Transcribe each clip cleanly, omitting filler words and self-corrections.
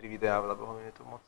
3 videá, lebo je to moc.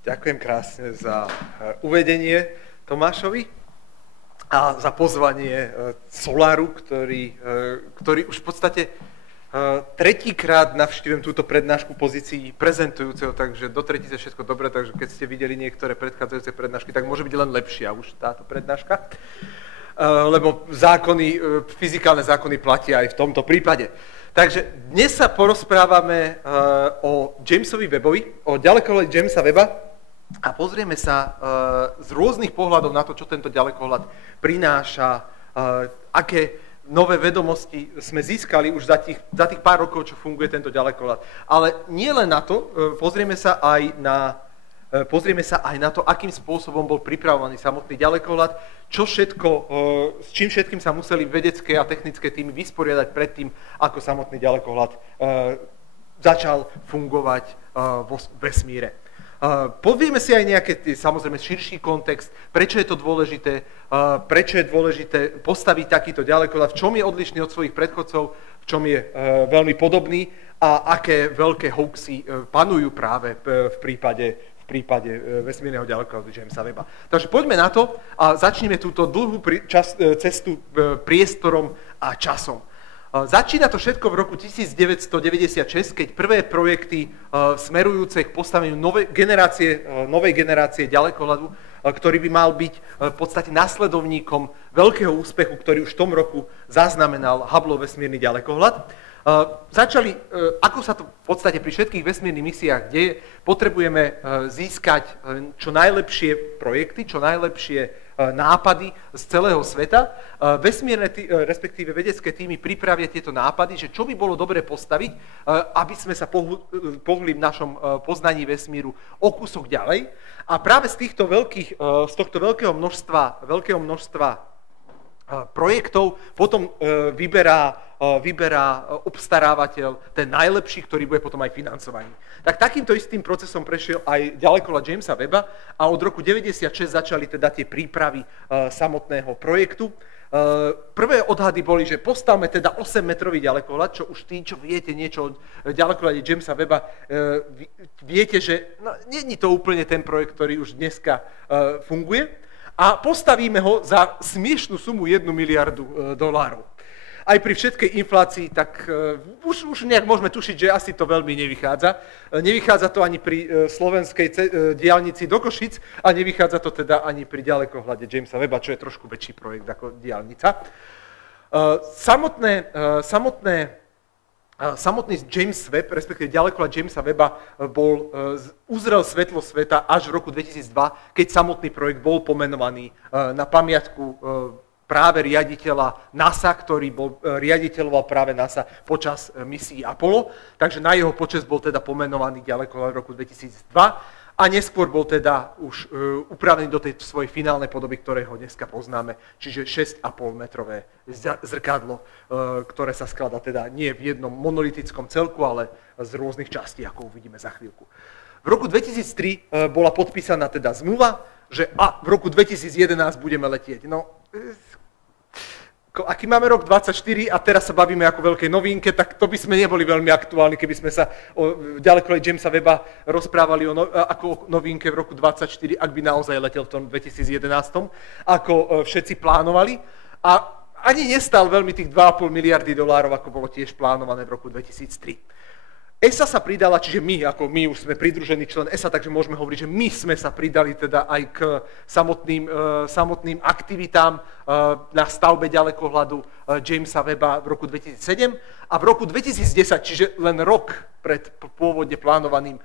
Ďakujem krásne za uvedenie Tomášovi a za pozvanie Solaru, ktorý už v podstate tretíkrát navštívujem túto prednášku pozícii prezentujúceho, takže do tretice všetko dobre, takže keď ste videli niektoré predchádzajúce prednášky, tak môže byť len lepšia už táto prednáška, lebo fyzikálne zákony platia aj v tomto prípade. Takže dnes sa porozprávame o Jamesovi Webbovi, o ďalekohľade Jamesa Webba a pozrieme sa z rôznych pohľadov na to, čo tento ďalekohľad prináša, aké nové vedomosti sme získali už za tých pár rokov, čo funguje tento ďalekohľad. Ale nie len na to, pozrieme sa aj na to, akým spôsobom bol pripravovaný samotný ďalekohľad, s čím všetkým sa museli vedecké a technické týmy vysporiadať predtým, ako samotný ďalekohľad začal fungovať vo vesmíre. Povieme si aj nejaký, samozrejme, širší kontext, prečo je to dôležité, prečo je dôležité postaviť takýto ďalekohľad, v čom je odlišný od svojich predchodcov, v čom je veľmi podobný a aké veľké hoaxy panujú práve v prípade vesmírneho ďalekohľadu Jamesa Webba. Takže poďme na to a začneme túto dlhú cestu priestorom a časom. Začína to všetko v roku 1996, keď prvé projekty smerujúce k postaveniu novej generácie ďalekohľadu, ktorý by mal byť v podstate následovníkom veľkého úspechu, ktorý už v tom roku zaznamenal Hubbleov vesmírny ďalekohľad. Ako sa to v podstate pri všetkých vesmírnych misiách deje, potrebujeme získať čo najlepšie projekty, čo najlepšie nápady z celého sveta. Vesmírne, respektíve vedecké týmy pripravia tieto nápady, že čo by bolo dobre postaviť, aby sme sa pohli v našom poznaní vesmíru o kúsok ďalej. A práve z tohto veľkého množstva projektov potom vyberá obstarávateľ ten najlepší, ktorý bude potom aj financovaný. Tak takýmto istým procesom prešiel aj ďalekohľad Jamesa Webba a od roku 1996 začali teda tie prípravy samotného projektu. Prvé odhady boli, že postavme teda 8-metrový ďalekohľad, čo už tí, čo viete niečo o ďalekohľade Jamesa Webba, viete, že nie je to úplne ten projekt, ktorý už dneska funguje. A postavíme ho za smiešnú sumu $1 miliardu. Aj pri všetkej inflácii, tak už nejak môžeme tušiť, že asi to veľmi nevychádza. Nevychádza to ani pri slovenskej diaľnici do Košic a nevychádza to teda ani pri ďalekohľade Jamesa Webba, čo je trošku väčší projekt ako diaľnica. Samotný James Webb, respektíve ďalekohľad Jamesa Webba, uzrel svetlo sveta až v roku 2002, keď samotný projekt bol pomenovaný na pamiatku práve riaditeľa NASA, ktorý riaditeľoval práve NASA počas misií Apollo. Takže na jeho počesť bol teda pomenovaný ďalekohľad v roku 2002 a neskôr bol teda už upravený do tej svojej finálnej podoby, ktorého dneska poznáme, čiže 6,5-metrové zrkadlo, ktoré sa skladá teda nie v jednom monolitickom celku, ale z rôznych častí, ako uvidíme za chvíľku. V roku 2003 bola podpísaná teda zmluva, že v roku 2011 budeme letieť. No, aký máme rok 24 a teraz sa bavíme ako veľkej novinke, tak to by sme neboli veľmi aktuálni, keby sme sa o ďalekolet Jamesa Webba rozprávali ako o novinke v roku 24, ak by naozaj letel v tom 2011, ako všetci plánovali. A ani nestal veľmi tých 2,5 miliardy dolárov, ako bolo tiež plánované v roku 2003. ESA sa pridala, čiže my už sme pridružený člen ESA, takže môžeme hovoriť, že my sme sa pridali teda aj k samotným aktivitám na stavbe ďalekohľadu Jamesa Webba v roku 2007 a v roku 2010, čiže len rok pred pôvodne plánovaným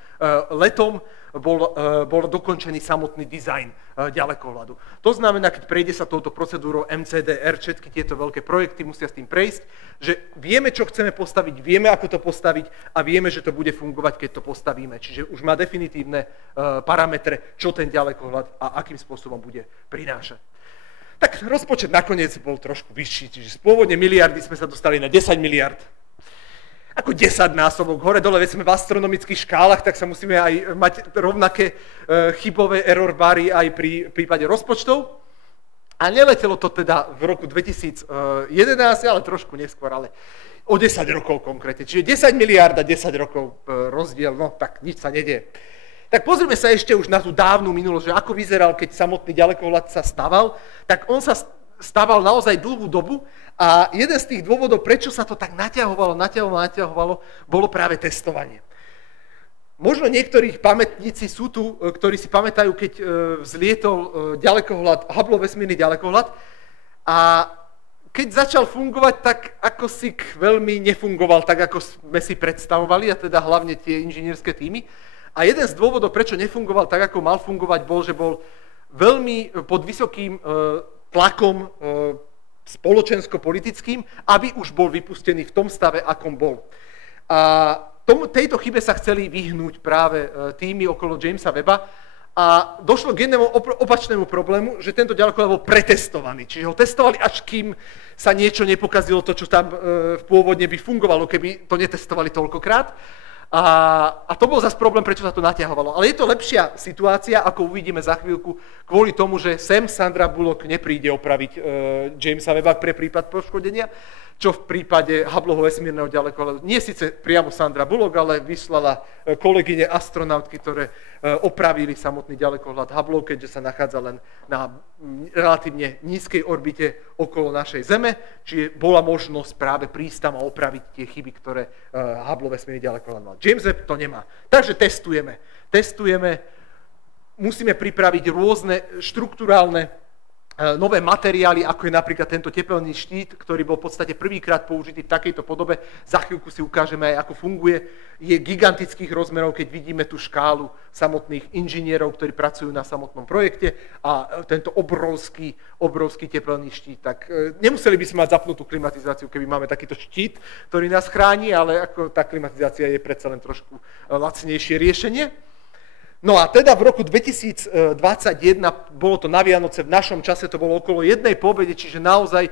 letom, bol dokončený samotný dizajn ďalekohľadu. To znamená, keď prejde sa touto procedúrou MCDR, všetky tieto veľké projekty musia s tým prejsť, že vieme, čo chceme postaviť, vieme, ako to postaviť a vieme, že to bude fungovať, keď to postavíme. Čiže už má definitívne parametre, čo ten ďalekohľad a akým spôsobom bude prinášať. Tak rozpočet nakoniec bol trošku vyšší, čiže z pôvodne miliardy sme sa dostali na 10 miliard. Ako 10-násobok, hore-dole, veď sme v astronomických škálach, tak sa musíme aj mať rovnaké chybové error bary aj pri prípade rozpočtov. A neletelo to teda v roku 2011, ale trošku neskôr, ale o 10 rokov konkrétne. Čiže 10 miliárd a 10 rokov rozdiel, no tak nič sa nedie. Tak pozrime sa ešte už na tú dávnu minulosť, že ako vyzeral, keď samotný ďalekohľad sa staval, tak on sa staval naozaj dlhú dobu a jeden z tých dôvodov, prečo sa to tak naťahovalo, bolo práve testovanie. Možno niektorých pamätníci sú tu, ktorí si pamätajú, keď vzlietol ďalekohľad, Hubbleov vesmírny ďalekohľad a keď začal fungovať, tak ako si veľmi nefungoval tak, ako sme si predstavovali, a teda hlavne tie inžinierské týmy. A jeden z dôvodov, prečo nefungoval tak, ako mal fungovať, bol, že bol veľmi pod vysokým tlakom spoločensko-politickým, aby už bol vypustený v tom stave, akom bol. A tejto chybe sa chceli vyhnúť práve týmy okolo Jamesa Webba a došlo k jednému opačnému problému, že tento ďalekohľad bol pretestovaný. Čiže ho testovali, až kým sa niečo nepokazilo, to, čo tam pôvodne by fungovalo, keby to netestovali toľkokrát. A to bol zase problém, prečo sa to naťahovalo. Ale je to lepšia situácia, ako uvidíme za chvíľku, kvôli tomu, že sem Sandra Bullock nepríde opraviť Jamesa Webba pre prípad poškodenia, čo v prípade Hubbleho vesmírneho ďalekohľadu nie síce priamo Sandra Bullock, ale vyslala kolegyne astronautky, ktoré opravili samotný ďalekohľad Hubble, keďže sa nachádza len na relatívne nízkej orbite okolo našej Zeme, čiže bola možnosť práve prísť tam a opraviť tie chyby, ktoré Hubble vesmírny ďalekohľad mal. James Webb to nemá. Takže testujeme, musíme pripraviť rôzne štruktúrálne nové materiály, ako je napríklad tento tepelný štít, ktorý bol v podstate prvýkrát použitý v takejto podobe. Za chvíľku si ukážeme aj, ako funguje. Je gigantických rozmerov, keď vidíme tú škálu samotných inžinierov, ktorí pracujú na samotnom projekte a tento obrovský tepelný štít. Tak nemuseli by sme mať zapnutú klimatizáciu, keby máme takýto štít, ktorý nás chráni, ale ako tá klimatizácia je predsa len trošku lacnejšie riešenie. No a teda v roku 2021, bolo to na Vianoce, v našom čase to bolo okolo 1 po obede, čiže naozaj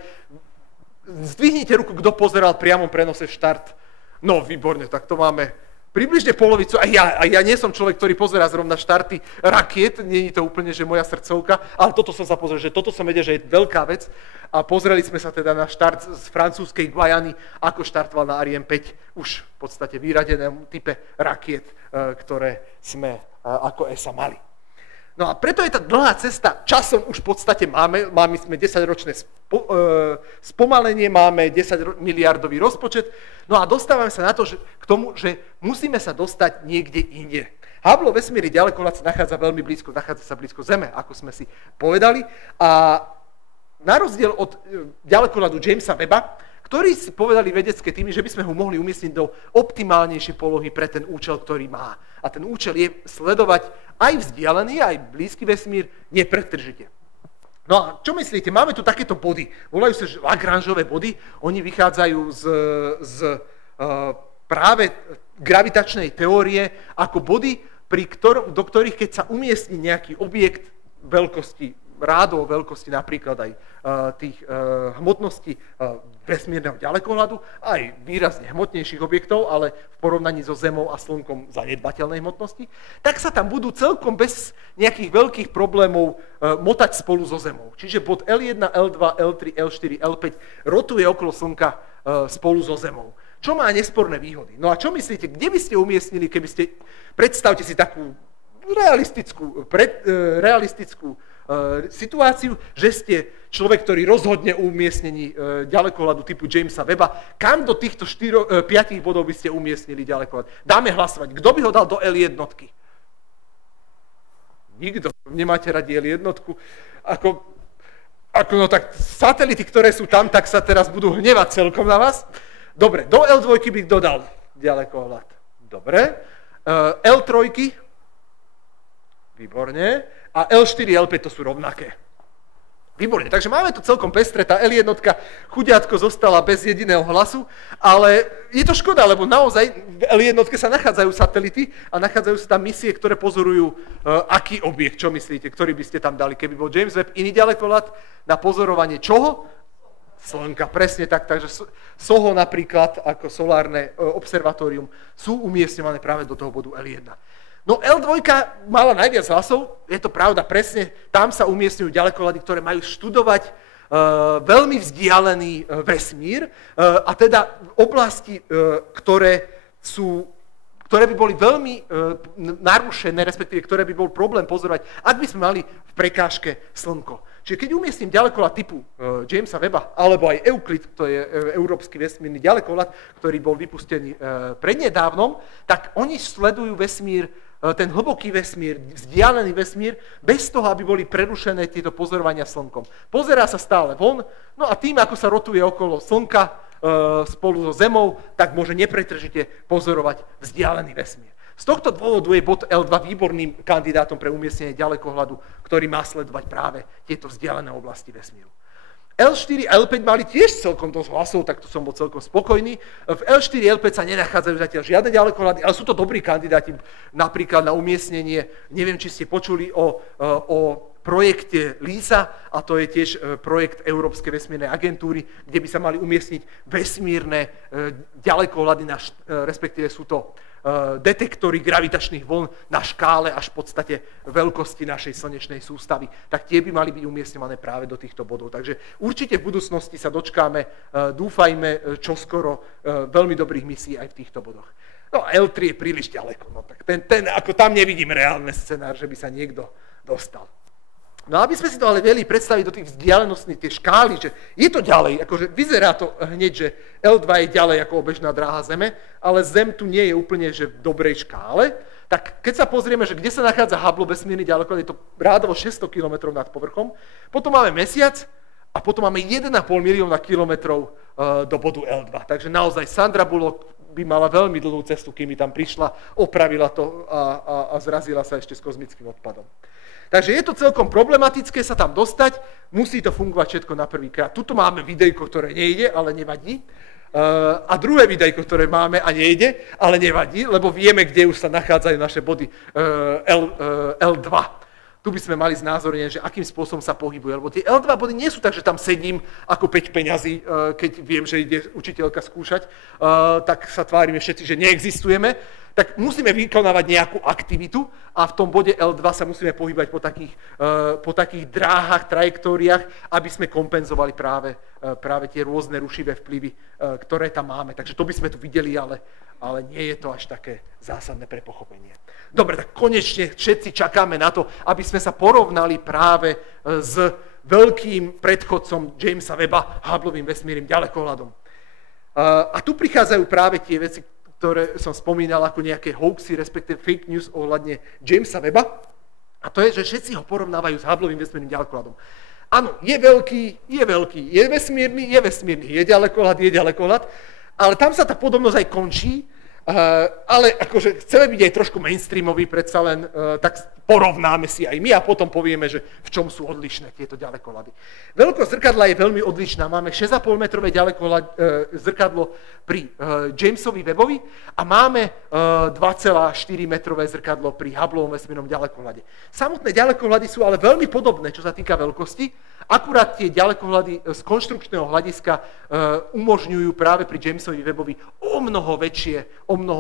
zdvihnite ruku, kto pozeral priamom prenose štart. No, výborne, tak to máme približne polovicu. A ja nie som človek, ktorý pozerá zrovna štarty rakiet, nie je to úplne, že moja srdcovka, ale toto som sa pozrel, že toto som vedel, že je veľká vec. A pozreli sme sa teda na štart z francúzskej Guajany, ako štartoval na Ariane 5, už v podstate vyradenému type rakiet, ktoré sme ako ESA mali. No a preto je tá dlhá cesta, časom už v podstate máme sme 10-ročné spomalenie, máme 10 miliardový rozpočet, no a dostávame sa na to, k tomu, že musíme sa dostať niekde inde. Hubble vesmírny ďalekohľad sa nachádza veľmi blízko, nachádza sa blízko Zeme, ako sme si povedali, a na rozdiel od ďalekohľadu Jamesa Webba, ktorí si povedali vedecké týmy, že by sme ho mohli umiestniť do optimálnejšej polohy pre ten účel, ktorý má. A ten účel je sledovať aj vzdialený, aj blízky vesmír nepretržite. No a čo myslíte? Máme tu takéto body. Volajú sa Lagrangeové body. Oni vychádzajú z práve gravitačnej teórie ako body, do ktorých, keď sa umiestni nejaký objekt veľkosti rádov, veľkosti napríklad aj tých hmotností vesmírneho ďalekohľadu, aj výrazne hmotnejších objektov, ale v porovnaní so Zemou a Slnkom zanedbateľnej hmotnosti, tak sa tam budú celkom bez nejakých veľkých problémov motať spolu so Zemou. Čiže bod L1, L2, L3, L4, L5 rotuje okolo Slnka spolu so Zemou. Čo má nesporné výhody. No a čo myslíte, kde by ste umiestnili, keby ste, predstavte si takú realistickú situáciu, že ste človek, ktorý rozhodne o umiestnení ďalekohľadu typu Jamesa Webba, kam do týchto 5 bodov by ste umiestnili ďalekohľad? Dáme hlasovať. Kto by ho dal do L1? Nikto. Nemáte radi L1? No tak satelity, ktoré sú tam, tak sa teraz budú hnevať celkom na vás. Dobre, do L2 by kto dal ďalekohľad? Dobre. L3? Výborne. A L4, L5 to sú rovnaké. Výborne, takže máme tu celkom pestré, tá L1 chudiatko zostala bez jediného hlasu, ale je to škoda, lebo naozaj v L1 sa nachádzajú satelity a nachádzajú sa tam misie, ktoré pozorujú aký objekt, čo myslíte, ktorý by ste tam dali, keby bol James Webb iný ďalekohľad na pozorovanie čoho? Slnka, presne tak, takže SOHO napríklad ako solárne observatórium sú umiestňované práve do toho bodu L1. No L2 mala najviac hlasov, je to pravda, presne, tam sa umiestňujú ďalekohľady, ktoré majú študovať veľmi vzdialený vesmír a teda oblasti, ktoré by boli veľmi narušené, respektíve ktoré by bol problém pozorovať, ak by sme mali v prekážke Slnko. Čiže keď umiestním ďalekohľad typu Jamesa Webba, alebo aj Euclid, to je európsky vesmírny ďalekohľad, ktorý bol vypustený prednedávnom, tak oni sledujú vesmír, ten hlboký vesmír, vzdialený vesmír, bez toho, aby boli prerušené tieto pozorovania Slnkom. Pozerá sa stále von, no a tým, ako sa rotuje okolo Slnka spolu so Zemou, tak môže nepretržite pozorovať vzdialený vesmír. Z tohto dôvodu je bod L2 výborným kandidátom pre umiestnenie ďalekohľadu, ktorý má sledovať práve tieto vzdialené oblasti vesmíru. L4 a L5 mali tiež celkom dosť hlasov, tak to som bol celkom spokojný. V L4 a L5 sa nenachádzajú zatiaľ žiadne ďalekohľady, ale sú to dobrí kandidáti napríklad na umiestnenie. Neviem, či ste počuli o projekte LISA, a to je tiež projekt Európskej vesmírnej agentúry, kde by sa mali umiestniť vesmírne ďalekohľady, respektíve sú to detektory gravitačných vln na škále až v podstate veľkosti našej slnečnej sústavy, tak tie by mali byť umiestňované práve do týchto bodov. Takže určite v budúcnosti sa dočkáme, dúfajme, čoskoro veľmi dobrých misií aj v týchto bodoch. No a L3 je príliš ďaleko, no tak ten ako tam nevidím reálny scenár, že by sa niekto dostal. No aby sme si to ale vedeli predstaviť do tých vzdialeností, tie škály, že je to ďalej, akože vyzerá to hneď, že L2 je ďalej ako obežná dráha Zeme, ale Zem tu nie je úplne že v dobrej škále, tak keď sa pozrieme, že kde sa nachádza Hubble vesmírny ďalekohľad, je to rádovo 600 km nad povrchom, potom máme Mesiac a potom máme 1,5 milióna kilometrov do bodu L2. Takže naozaj Sandra Bullock by mala veľmi dlhú cestu, kým mi tam prišla, opravila to a zrazila sa ešte s kozmickým odpadom. Takže je to celkom problematické sa tam dostať, musí to fungovať všetko na prvýkrát. Tuto máme videjko, ktoré nejde, ale nevadí. A druhé videjko, ktoré máme a nejde, ale nevadí, lebo vieme, kde už sa nachádzajú naše body L2. Tu by sme mali znázornenie, že akým spôsobom sa pohybuje, lebo tie L2 body nie sú tak, že tam sedím ako 5 peňazí, keď viem, že ide učiteľka skúšať, tak sa tvárime všetci, že neexistujeme, tak musíme vykonávať nejakú aktivitu a v tom bode L2 sa musíme pohybať po takých dráhach, trajektóriách, aby sme kompenzovali práve tie rôzne rušivé vplyvy, ktoré tam máme. Takže to by sme tu videli, ale nie je to až také zásadné pre pochopenie. Dobre, tak konečne všetci čakáme na to, aby sme sa porovnali práve s veľkým predchodcom Jamesa Webba, Hubbleovým vesmírnym ďalekohľadom. A tu prichádzajú práve tie veci, ktoré som spomínal ako nejaké hoaxy, respektíve fake news ohľadne Jamesa Webba. A to je, že všetci ho porovnávajú s Hubbleovým vesmírnym ďalekohľadom. Áno, je veľký, je vesmírny, je ďalekohľad, ale tam sa tá podobnosť aj končí, ale akože chceme byť aj trošku mainstreamoví, predsa len tak porovnáme si aj my a potom povieme, že v čom sú odlišné tieto ďalekohľady. Veľkosť zrkadla je veľmi odlišná. Máme 6,5 metrové zrkadlo pri Jamesovi Webbovi a máme 2,4 metrové zrkadlo pri Hubbleovom vesmírnom ďalekohľade. Samotné ďalekohľady sú ale veľmi podobné, čo sa týka veľkosti, Akurát tie ďalekohľady z konštrukčného hľadiska umožňujú práve pri Jamesovi Webbovi o mnoho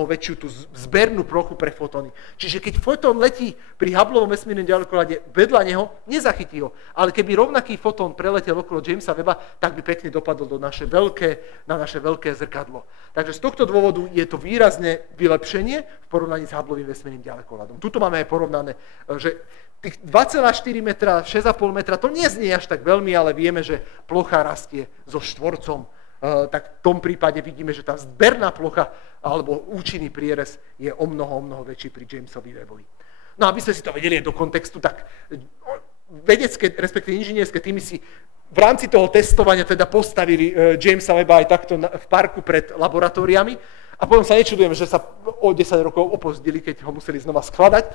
väčšiu tú zbernú plochu pre fotóny. Čiže keď fotón letí pri Hubbleovom vesmírnom ďalekohľade vedľa neho, nezachytí ho. Ale keby rovnaký fotón preletel okolo Jamesa Webba, tak by pekne dopadol na naše veľké zrkadlo. Takže z tohto dôvodu je to výrazne vylepšenie v porovnaní s Hubbleovým vesmírnym ďalekohľadom. Tuto máme aj porovnané, že tých 2,4 metra, 6,5 metra, to neznie až tak veľmi, ale vieme, že plocha rastie so štvorcom. Tak v tom prípade vidíme, že tá zberná plocha alebo účinný prierez je o mnoho väčší pri Jamesovi Webbovi. No aby sme si to vedeli do kontextu, tak vedecké, respektíve inžinierské týmy si v rámci toho testovania teda postavili Jamesa Webba aj takto v parku pred laboratóriami a potom sa nečudujem, že sa o 10 rokov opozdili, keď ho museli znova skladať.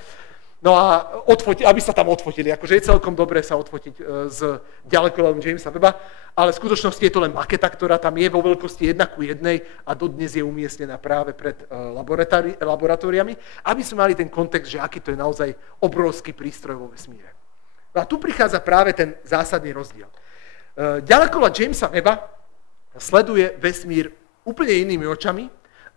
No a aby sa tam odfotili, akože je celkom dobré sa odfotiť z ďalekohľadom Jamesa Webba, ale v skutočnosti je to len maketa, ktorá tam je vo veľkosti 1:1 a dodnes je umiestnená práve pred laboratóriami, aby sme mali ten kontext, že aký to je naozaj obrovský prístroj vo vesmíre. No a tu prichádza práve ten zásadný rozdiel. Ďalekohľad Jamesa Webba sleduje vesmír úplne inými očami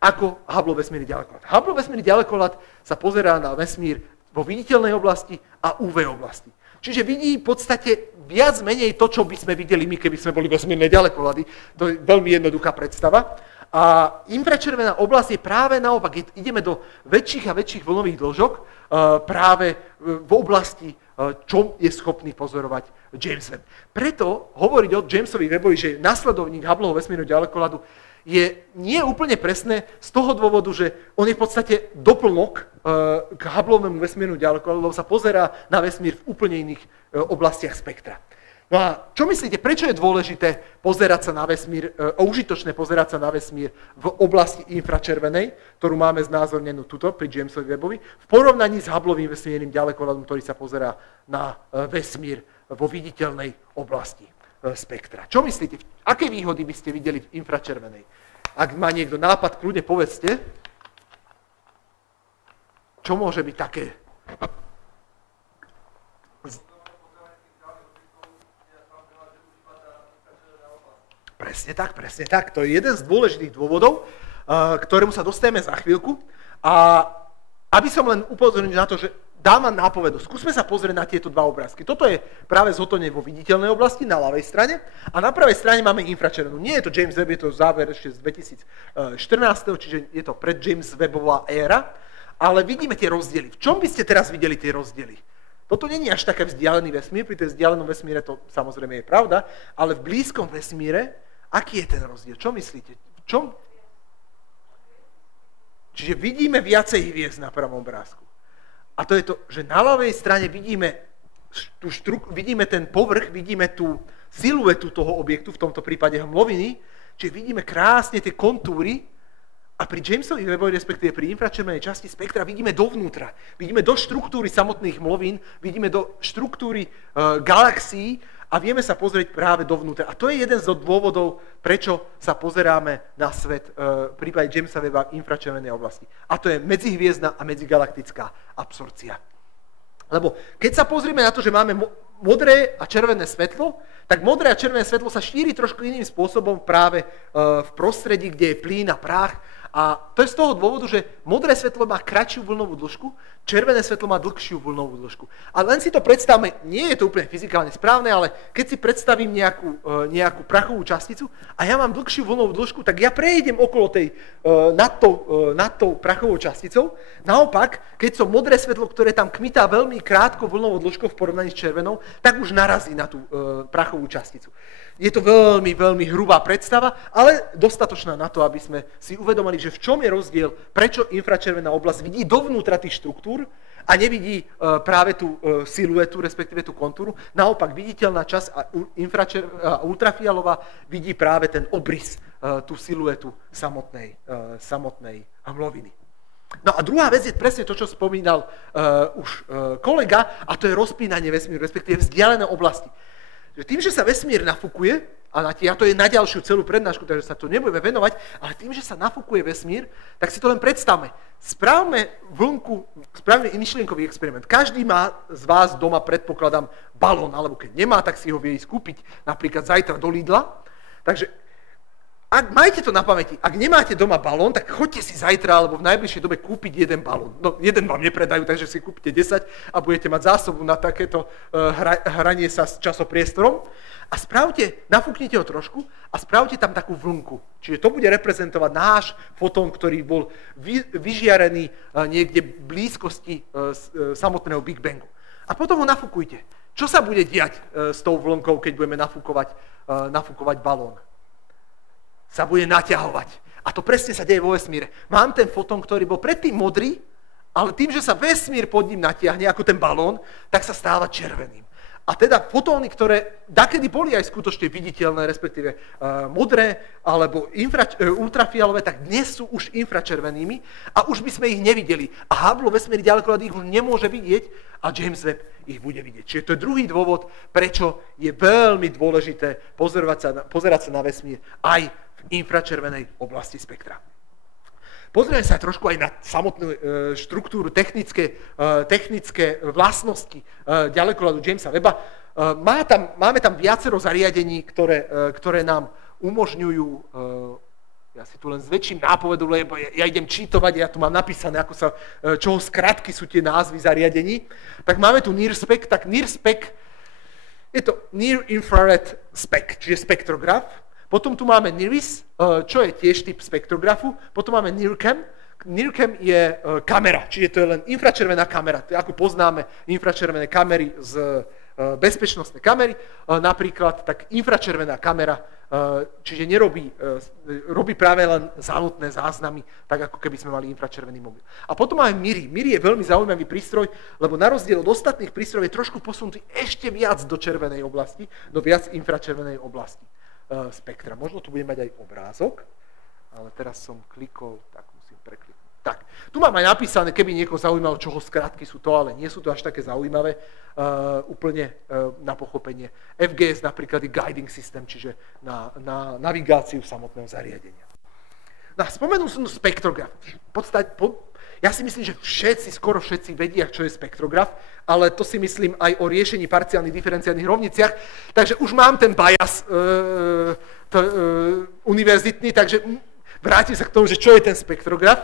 ako Hubbleov vesmírny ďalekohľad. Hubbleov vesmírny ďalekohľad sa pozerá na vesmír vo viditeľnej oblasti a UV oblasti. Čiže vidí v podstate viac menej to, čo by sme videli my, keby sme boli vesmírne ďalekohľady. To je veľmi jednoduchá predstava. A infračervená oblasť je práve naopak. Ideme do väčších a väčších vlnových dĺžok práve v oblasti, čo je schopný pozorovať James Webb. Preto hovoriť o Jamesovi Webbovi, že je nasledovník Hubbleovho vesmírneho ďalekohľadu, je nie úplne presné z toho dôvodu, že on je v podstate doplnok k Hubbleovému vesmírnemu ďalekohľadu, lebo sa pozerá na vesmír v úplne iných oblastiach spektra. No a čo myslíte, prečo je dôležité pozerať sa na vesmír, užitočné pozerať sa na vesmír v oblasti infračervenej, ktorú máme znázornenú tuto pri Jamesovi Webbovi, v porovnaní s Hubbleovým vesmírnym ďalekohľadom, ktorý sa pozerá na vesmír vo viditeľnej oblasti spektra. Čo myslíte? Aké výhody by ste videli v infračervenej? Ak má niekto nápad, kľudne povedzte. Čo môže byť také? Presne tak. To je jeden z dôležitých dôvodov, ktorému sa dostaneme za chvíľku. A aby som len upozornil na to, že dávam nápovedu. Skúsme sa pozrieť na tieto dva obrázky. Toto je práve zhotovenie vo viditeľnej oblasti na ľavej strane a na pravej strane máme infračervenú. Nie je to James Webb, je to záver ešte z 2014, čiže je to pred James Webbová éra, ale vidíme tie rozdiely. V čom by ste teraz videli tie rozdiely? Toto nie je až také vzdialený vesmír, pri tej vzdialenom vesmíre to samozrejme je pravda, ale v blízkom vesmíre, aký je ten rozdiel? Čo myslíte? V čom? Čiže vidíme viacej hviezd na prvom obrázku. A to je to, že na ľavej strane vidíme ten povrch, vidíme tú siluetu toho objektu, v tomto prípade hmloviny, čiže vidíme krásne tie kontúry a pri Jamesovi Webbovi, respektíve pri infračervenej časti spektra, vidíme dovnútra. Vidíme do štruktúry samotných hmlovín, vidíme do štruktúry galaxií a vieme sa pozrieť práve dovnútra. A to je jeden z dôvodov, prečo sa pozeráme na svet v prípade Jamesa Webba v infračervenej oblasti. A to je medzihviezdna a medzigalaktická absorpcia. Lebo keď sa pozrieme na to, že máme modré a červené svetlo, tak modré a červené svetlo sa šíri trošku iným spôsobom práve v prostredí, kde je plyn a prach. A to je z toho dôvodu, že modré svetlo má kratšiu vlnovú dĺžku, červené svetlo má dlhšiu vlnovú dĺžku. A len si to predstavme, nie je to úplne fyzikálne správne, ale keď si predstavím nejakú prachovú časticu a ja mám dlhšiu vlnovú dĺžku, tak ja prejdem okolo nad tou prachovou časticou. Naopak, keď som modré svetlo, ktoré tam kmitá veľmi krátkou vlnovou dĺžkou v porovnaní s červenou, tak už narazí na tú prachovú časticu. Je to veľmi, veľmi hrubá predstava, ale dostatočná na to, aby sme si uvedomili, že v čom je rozdiel, prečo infračervená oblasť vidí dovnútra tých štruktúr a nevidí práve tú siluetu, respektíve tú kontúru. Naopak viditeľná časť a ultrafialová vidí práve ten obrys, tú siluetu samotnej hmloviny. No a druhá vec je presne to, čo spomínal už kolega, a to je rozpínanie vesmíru, respektíve vzdialené oblasti. že tým, že sa vesmír nafúkuje, a to je na ďalšiu celú prednášku, takže sa to nebudeme venovať, ale tým, že sa nafúkuje vesmír, tak si to len predstavme. Správme myšlienkový experiment. Každý má z vás doma, predpokladám, balón, alebo keď nemá, tak si ho vie ísť kúpiť napríklad zajtra do Lidla. Takže majte to na pamäti. Ak nemáte doma balón, tak choďte si zajtra alebo v najbližšej dobe kúpiť jeden balón. No, jeden vám nepredajú, takže si kúpite 10 a budete mať zásobu na takéto hranie sa s časopriestorom. A nafúknite ho trošku a spravte tam takú vlnku. Čiže to bude reprezentovať náš fotón, ktorý bol vyžiarený niekde v blízkosti samotného Big Bangu. A potom ho nafúkujte. Čo sa bude diať s tou vlnkou, keď budeme nafúkovať balón? Sa bude naťahovať. A to presne sa deje vo vesmíre. Mám ten fotón, ktorý bol predtým modrý, ale tým, že sa vesmír pod ním natiahne, ako ten balón, tak sa stáva červeným. A teda fotóny, ktoré dakedy boli aj skutočne viditeľné, respektíve modré alebo ultrafialové, tak dnes sú už infračervenými a už by sme ich nevideli. A Hubble vesmírny ďalekohľad ich už nemôže vidieť a James Webb ich bude vidieť. Čiže to je druhý dôvod, prečo je veľmi dôležité pozerať sa na vesmír aj v infračervenej oblasti spektra. Pozrieme sa trošku aj na samotnú štruktúru, technické vlastnosti ďalekohľadu Jamesa Webba. Máme tam viacero zariadení, ktoré nám umožňujú, ja si tu len zväčším nápovedu, lebo ja idem čítovať, ja tu mám napísané, čoho skratky sú tie názvy zariadení. Tak máme tu NIRSPEC, tak NIRSPEC je to Near Infrared Spec, čiže spektrograf. Potom tu máme NIRIS, čo je tiež typ spektrografu. Potom máme NIRCam. NIRCam je kamera, čiže to je len infračervená kamera. To je, ako poznáme infračervené kamery z bezpečnostnej kamery. Napríklad, tak infračervená kamera, čiže robí práve len záludné záznamy, tak ako keby sme mali infračervený mobil. A potom máme MIRI. MIRI je veľmi zaujímavý prístroj, lebo na rozdiel od ostatných prístrojov je trošku posunutý ešte viac do červenej oblasti, do viac infračervenej oblasti spektra. Možno tu budem mať aj obrázok, ale teraz som klikol, tak musím prekliknúť. Tak, tu mám aj napísané, keby niekoho zaujímalo, čoho skratky sú to, ale nie sú to až také zaujímavé úplne na pochopenie. FGS napríklad je guiding system, čiže na navigáciu samotného zariadenia. No a spomenul som spektrograf. Ja si myslím, že skoro všetci vedia, čo je spektrograf, ale to si myslím aj o riešení parciálnych diferenciálnych rovniciach. Takže už mám ten bias univerzitný, takže vrátim sa k tomu, že čo je ten spektrograf.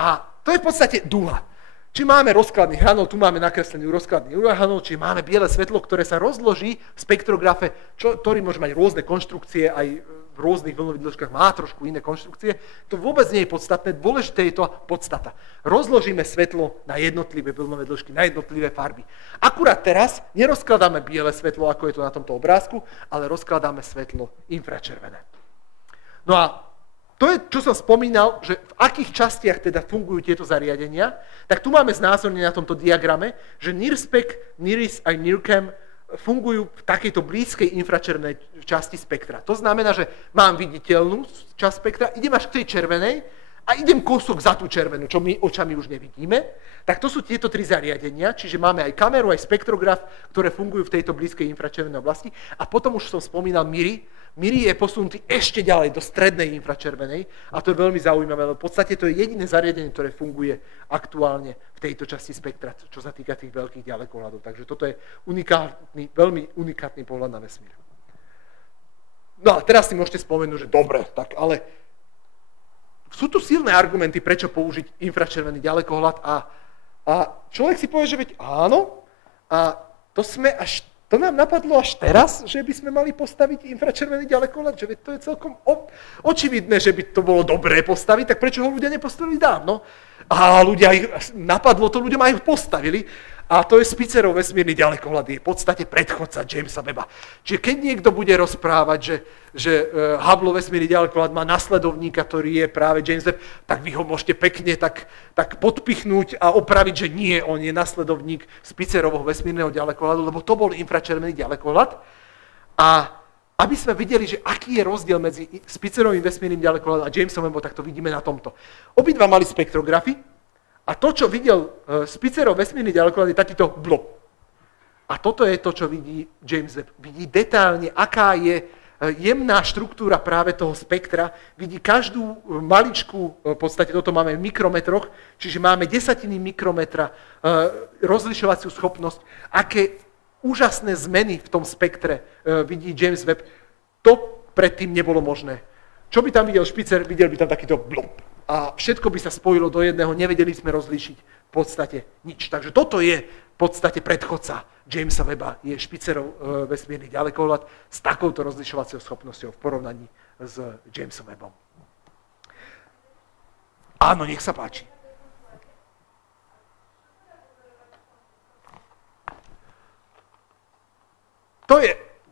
A to je v podstate dúha. Či máme rozkladný hranol, tu máme nakreslený rozkladný hranol, či máme biele svetlo, ktoré sa rozloží v spektrografe, ktorý môže mať rôzne konštrukcie, aj v rôznych vlnových dĺžkach má trošku iné konštrukcie. To vôbec nie je podstatné, dôležité je to podstata. Rozložíme svetlo na jednotlivé vlnové dĺžky, na jednotlivé farby. Akurát teraz nerozkladáme biele svetlo, ako je to na tomto obrázku, ale rozkladáme svetlo infračervené. No a to je, čo som spomínal, že v akých častiach teda fungujú tieto zariadenia, tak tu máme znázornenie na tomto diagrame, že NIRSPEC, NIRIS a NIRCam fungujú v takejto blízkej infračervenej časti spektra. To znamená, že mám viditeľnú časť spektra, idem až k tej červenej a idem kúsok za tú červenú, čo my očami už nevidíme. Tak to sú tieto tri zariadenia, čiže máme aj kameru, aj spektrograf, ktoré fungujú v tejto blízkej infračervenej oblasti. A potom už som spomínal MIRI. MIRI je posunutý ešte ďalej do strednej infračervenej a to je veľmi zaujímavé, lebo v podstate to je jediné zariadenie, ktoré funguje aktuálne v tejto časti spektra, čo sa týka tých veľkých ďalekohľadov. Takže toto je veľmi unikátny pohľad na vesmír. No a teraz si môžete spomenúť, že dobre, tak ale sú tu silné argumenty, prečo použiť infračervený ďalekohľad a človek si povie, že veď áno, a to nám napadlo až teraz, že by sme mali postaviť infračervený ďalekohľad, že to je celkom očividné, že by to bolo dobré postaviť, tak prečo ho ľudia nepostavili dávno? A napadlo to, ľuďom aj ho postavili. A to je Spicerov vesmírny ďalekohľad, je v podstate predchodca Jamesa Webba. Čiže keď niekto bude rozprávať, že Hubble vesmírny ďalekohľad má nasledovníka, ktorý je práve James Webb, tak vy ho môžete pekne tak podpichnúť a opraviť, že nie, on je nasledovník Spicerovho vesmírneho ďalekohľadu, lebo to bol infračervený ďalekohľad. A aby sme videli, že aký je rozdiel medzi Spicerovým vesmírnym ďalekohľadom a Jamesom Webbom, tak to vidíme na tomto. Obidva mali spektrografy. A to, čo videl Spicerov vesmírny ďalekohľad, je takýto blob. A toto je to, čo vidí James Webb. Vidí detailne, aká je jemná štruktúra práve toho spektra. Vidí každú maličkú, v podstate toto máme v mikrometroch, čiže máme desatiny mikrometra, rozlišovaciu schopnosť, aké úžasné zmeny v tom spektre vidí James Webb. To predtým nebolo možné. Čo by tam videl Špicer? Videl by tam takýto blop. A všetko by sa spojilo do jedného, nevedeli sme rozlíšiť v podstate nič. Takže toto je v podstate predchodca Jamesa Webba, je Špicerov vesmírny ďalekohľad s takouto rozlišovacou schopnosťou v porovnaní s Jamesom Webbom. Áno, nech sa páči.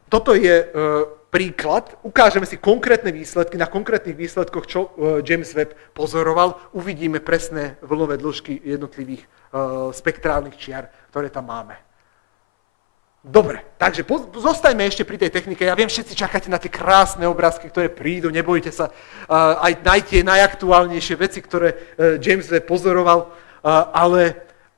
Toto je príklad. Ukážeme si konkrétne výsledky. Na konkrétnych výsledkoch, čo James Webb pozoroval, uvidíme presné vlnové dĺžky jednotlivých spektrálnych čiar, ktoré tam máme. Dobre, takže zostaňme ešte pri tej technike. Ja viem, všetci čakáte na tie krásne obrázky, ktoré prídu, nebojte sa. Aj tie najaktuálnejšie veci, ktoré James Webb pozoroval,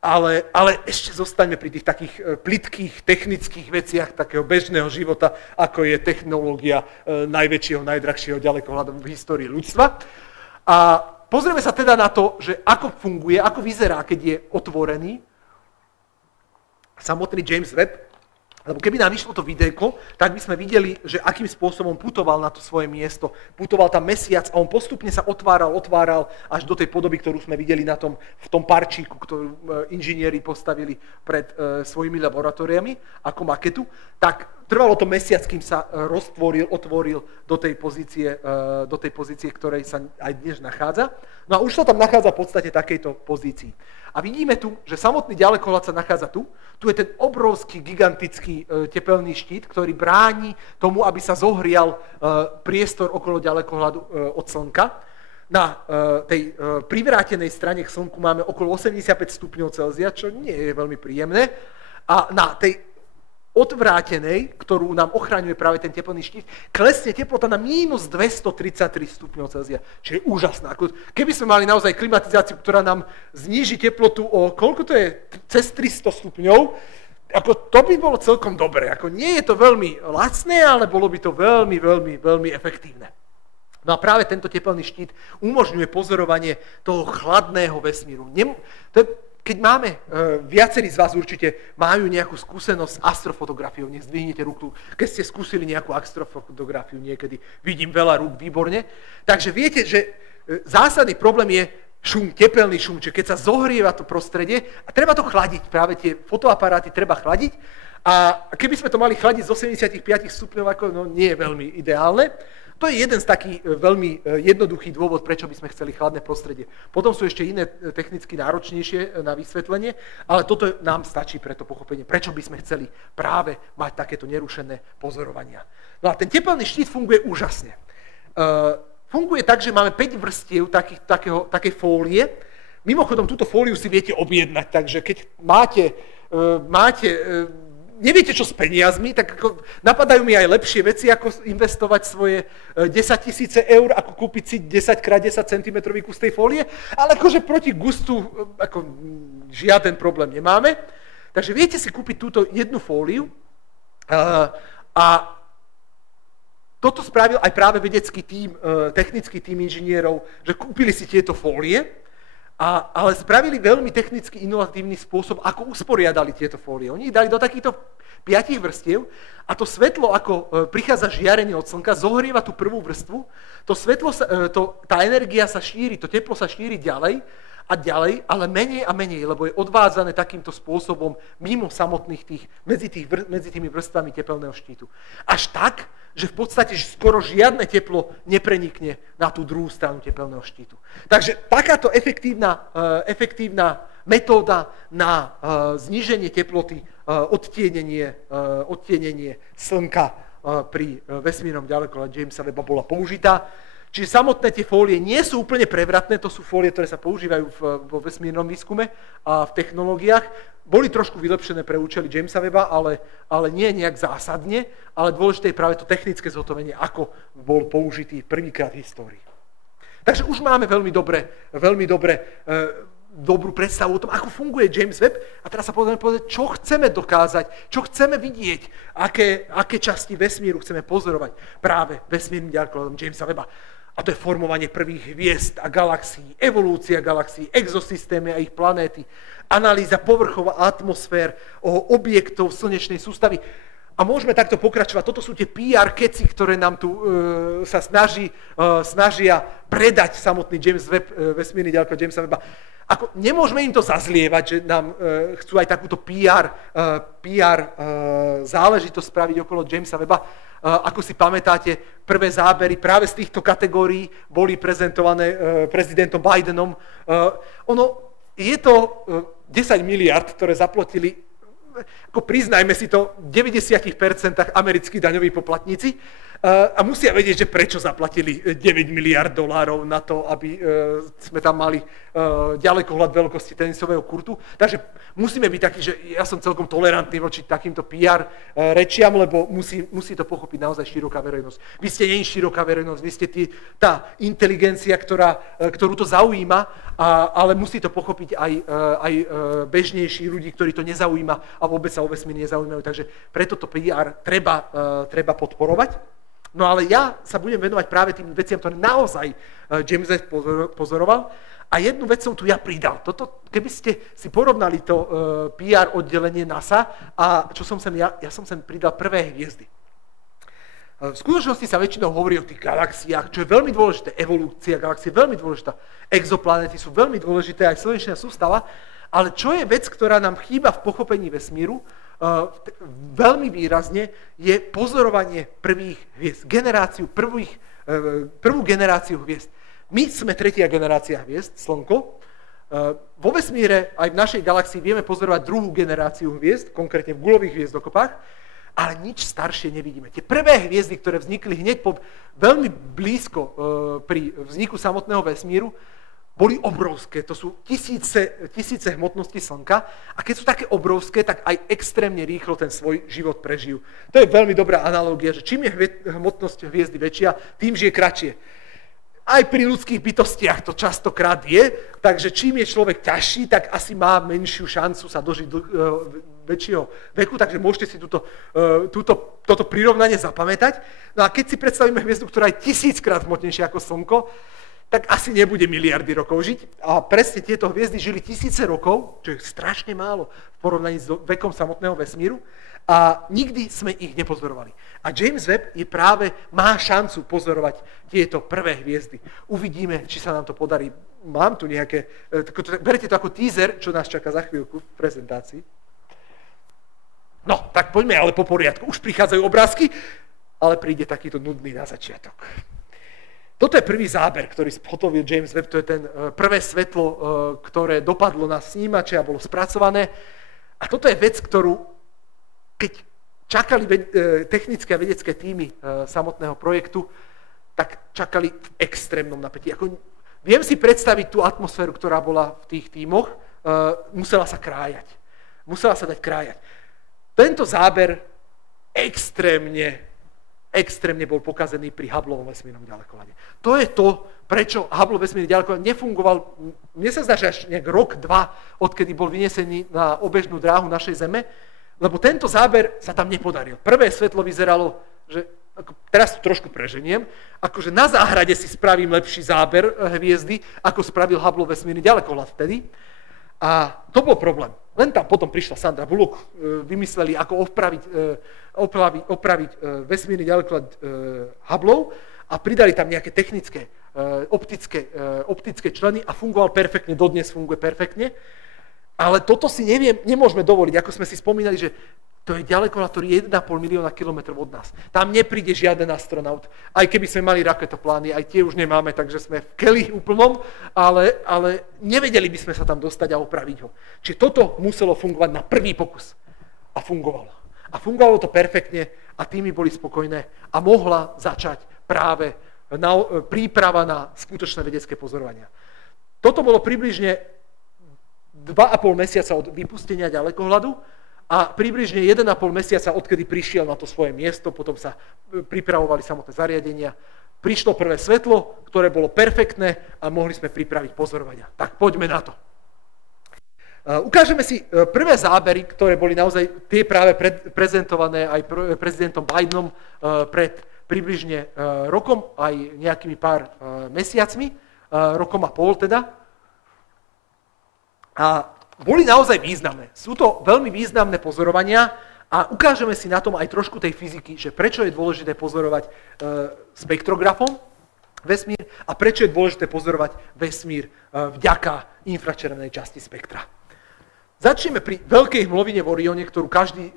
ale ešte zostaňme pri tých takých plytkých, technických veciach takého bežného života, ako je technológia najväčšieho, najdrahšieho ďalekohľadu v histórii ľudstva. A pozrieme sa teda na to, že ako funguje, ako vyzerá, keď je otvorený samotný James Webb. Lebo keby nám išlo to videjko, tak by sme videli, že akým spôsobom putoval na to svoje miesto. Putoval tam mesiac a on postupne sa otváral až do tej podoby, ktorú sme videli v tom parčíku, ktorú inžinieri postavili pred svojimi laboratóriami ako maketu. Tak trvalo to mesiac, kým sa otvoril do tej pozície, ktorej sa aj dnes nachádza. No a už sa tam nachádza v podstate takejto pozícii. A vidíme tu, že samotný ďalekohľad sa nachádza tu. Tu je ten obrovský, gigantický tepelný štít, ktorý bráni tomu, aby sa zohrial priestor okolo ďalekohľadu od Slnka. Na tej privrátenej strane k Slnku máme okolo 85 stupňov Celzia, čo nie je veľmi príjemné. A na tej odvrátenej, ktorú nám ochraňuje práve ten teplný štít, klesne teplota na minus 233 stupňov Celzia, čo je úžasná. Keby sme mali naozaj klimatizáciu, ktorá nám zníži teplotu o, koľko to je, cez 300 stupňov, to by bolo celkom dobré. Nie je to veľmi lacné, ale bolo by to veľmi, veľmi, veľmi efektívne. No a práve tento teplný štít umožňuje pozorovanie toho chladného vesmíru. Keď máme, viacerí z vás určite majú nejakú skúsenosť s astrofotografiou, nech zdvihnete ruku, keď ste skúsili nejakú astrofotografiu niekedy. Vidím veľa rúk, výborne. Takže viete, že zásadný problém je šum, tepelný šum, čiže keď sa zohrieva to prostredie a treba to chladiť, práve tie fotoaparáty treba chladiť a keby sme to mali chladiť z 85 stupňov, nie je veľmi ideálne. To je jeden z takých veľmi jednoduchý dôvod, prečo by sme chceli chladné prostredie. Potom sú ešte iné technicky náročnejšie na vysvetlenie, ale toto nám stačí pre to pochopenie, prečo by sme chceli práve mať takéto nerušené pozorovania. No a ten tepelný štít funguje úžasne. Funguje tak, že máme 5 vrstiev takej fólie. Mimochodom, túto fóliu si viete objednať, takže keď neviete, čo s peniazmi, tak napadajú mi aj lepšie veci, ako investovať svoje 10 000 eur, ako kúpiť si 10x10 cm kus tej fólie, ale proti gustu žiaden problém nemáme. Takže viete si kúpiť túto jednu fóliu a toto spravil aj práve vedecký tím, technický tím inžinierov, že kúpili si tieto fólie, ale spravili veľmi technicky inovatívny spôsob, ako usporiadali tieto fólie. Oni ich dali do takýchto 5 vrstiev a to svetlo, ako prichádza žiarenie od Slnka, zohrieva tú prvú vrstvu, tá energia sa šíri, to teplo sa šíri ďalej a ďalej, ale menej a menej, lebo je odvádzané takýmto spôsobom mimo samotných medzi tými vrstvami tepelného štítu. Až tak, že v podstate skoro žiadne teplo neprenikne na tú druhú stranu tepelného štítu. Takže takáto efektívna metóda na zníženie teploty, odtienenie Slnka pri vesmírnom ďalekohľade Jamesa Webba bola použitá. Čiže samotné tie fólie nie sú úplne prevratné, to sú fólie, ktoré sa používajú vo vesmírnom výskume a v technológiách. Boli trošku vylepšené pre účely Jamesa Webba, ale nie nejak zásadne, ale dôležité je práve to technické zhotovenie, ako bol použitý prvýkrát v histórii. Takže už máme veľmi dobre dobrú predstavu o tom, ako funguje James Webb a teraz sa povedať, čo chceme dokázať, čo chceme vidieť, aké časti vesmíru chceme pozorovať práve vesmírnym ďalekohľadom Jamesa Webba. A to je formovanie prvých hviezd a galaxií, evolúcia galaxií, exosystémy a ich planéty, analýza povrchov a atmosfér, objektov slnečnej sústavy. A môžeme takto pokračovať. Toto sú tie PR keci, ktoré nám tu sa snažia predať samotný James Webb, vesmírny ďalekohľad Jamesa Webba. Nemôžeme im to zazlievať, že nám chcú aj takúto PR záležitosť spraviť okolo Jamesa Webba. Ako si pamätáte, prvé zábery práve z týchto kategórií boli prezentované prezidentom Bidenom. Je to 10 miliard, ktoré zaplatili, ako priznajme si to, v 90% americkí daňoví poplatníci a musia vedieť, že prečo zaplatili 9 miliard dolárov na to, aby sme tam mali ďalekohľad veľkosti tenisového kurtu. Takže musíme byť takí, že ja som celkom tolerantný voči takýmto PR rečiam, lebo musí to pochopiť naozaj široká verejnosť. Vy ste nie široká verejnosť, vy ste tá inteligencia, ktorú to zaujíma, ale musí to pochopiť aj bežnejší ľudí, ktorí to nezaujíma a vôbec sa o vesmír nezaujímajú. Takže preto to PR treba podporovať. No ale ja sa budem venovať práve tým veciam, ktoré naozaj James Webb pozoroval. A jednu vec som tu ja pridal. Keby ste si porovnali to PR oddelenie NASA a čo som sem ja som sem pridal prvé hviezdy. V skutočnosti sa väčšinou hovorí o tých galaxiách, čo je veľmi dôležité. Evolúcia galaxie je veľmi dôležitá. Exoplanety sú veľmi dôležité, aj slnečná sústava. Ale čo je vec, ktorá nám chýba v pochopení vesmíru, veľmi výrazne, je pozorovanie prvých hviezd. Prvú generáciu hviezd. My sme tretia generácia hviezd, Slnko. Vo vesmíre, aj v našej galaxii, vieme pozorovať druhú generáciu hviezd, konkrétne v guľových hviezdokopách, ale nič staršie nevidíme. Tie prvé hviezdy, ktoré vznikli hneď veľmi blízko pri vzniku samotného vesmíru, boli obrovské, to sú tisíce hmotnosti Slnka a keď sú také obrovské, tak aj extrémne rýchlo ten svoj život prežijú. To je veľmi dobrá analogia, že čím je hmotnosť hviezdy väčšia, tým žije kratšie. Aj pri ľudských bytostiach to častokrát je, takže čím je človek ťažší, tak asi má menšiu šancu sa dožiť väčšieho veku, takže môžete si toto prirovnanie zapamätať. No a keď si predstavíme hviezdu, ktorá je 1000-krát hmotnejšia ako Slnko, tak asi nebude miliardy rokov žiť. A presne tieto hviezdy žili tisíce rokov, čo je strašne málo v porovnaní s vekom samotného vesmíru, a nikdy sme ich nepozorovali. A James Webb má šancu pozorovať tieto prvé hviezdy. Uvidíme, či sa nám to podarí. Mám tu nejaké, berete to ako teaser, čo nás čaká za chvíľku v prezentácii. No, tak poďme ale po poriadku. Už prichádzajú obrázky, ale príde takýto nudný na začiatok. Toto je prvý záber, ktorý spotovil James Webb, to je ten prvé svetlo, ktoré dopadlo na snímače a bolo spracované. A toto je vec, ktorú, keď čakali technické a vedecké týmy samotného projektu, tak čakali v extrémnom napätí. Viem si predstaviť tú atmosféru, ktorá bola v tých tímoch, musela sa krájať. Musela sa dať krájať. Tento záber extrémne bol pokazený pri Hubbleovom vesmírnom ďalekohľade. To je to, prečo Hubble vesmírny ďalekohľad nefungoval. Mne sa zdá, že až nejak rok, 2, odkedy bol vynesený na obežnú dráhu našej Zeme, lebo tento záber sa tam nepodaril. Prvé svetlo vyzeralo, že teraz to trošku preženiem, akože na záhrade si spravím lepší záber hviezdy, ako spravil Hubble vesmírny ďalekohľad vtedy. A to bol problém. Len tam potom prišla Sandra Bullock, vymysleli, ako opraviť vesmírny ďalekohľad Hubbleov a pridali tam nejaké technické, optické členy a fungoval perfektne, dodnes funguje perfektne. Ale toto si nemôžeme dovoliť, ako sme si spomínali, že to je ďalekohľad, ktorý je 1,5 milióna kilometrov od nás. Tam nepríde žiaden astronaut. Aj keby sme mali raketoplány, aj tie už nemáme, takže sme v keli úplnom, ale nevedeli by sme sa tam dostať a opraviť ho. Čiže toto muselo fungovať na prvý pokus. A fungovalo. A fungovalo to perfektne a týmy boli spokojné a mohla začať práve príprava na skutočné vedecké pozorovania. Toto bolo približne 2,5 mesiaca od vypustenia ďalekohľadu, a približne 1,5 mesiaca, odkedy prišiel na to svoje miesto, potom sa pripravovali samotné zariadenia. Prišlo prvé svetlo, ktoré bolo perfektné a mohli sme pripraviť pozorovania. Tak poďme na to. Ukážeme si prvé zábery, ktoré boli naozaj tie práve prezentované aj prezidentom Bidenom pred približne rokom, aj nejakými pár mesiacmi, rokom a pol teda. A boli naozaj významné. Sú to veľmi významné pozorovania a ukážeme si na tom aj trošku tej fyziky, že prečo je dôležité pozorovať spektrografom vesmír a prečo je dôležité pozorovať vesmír vďaka infračervenej časti spektra. Začneme pri veľkej hmlovine v Orione, ktorú každý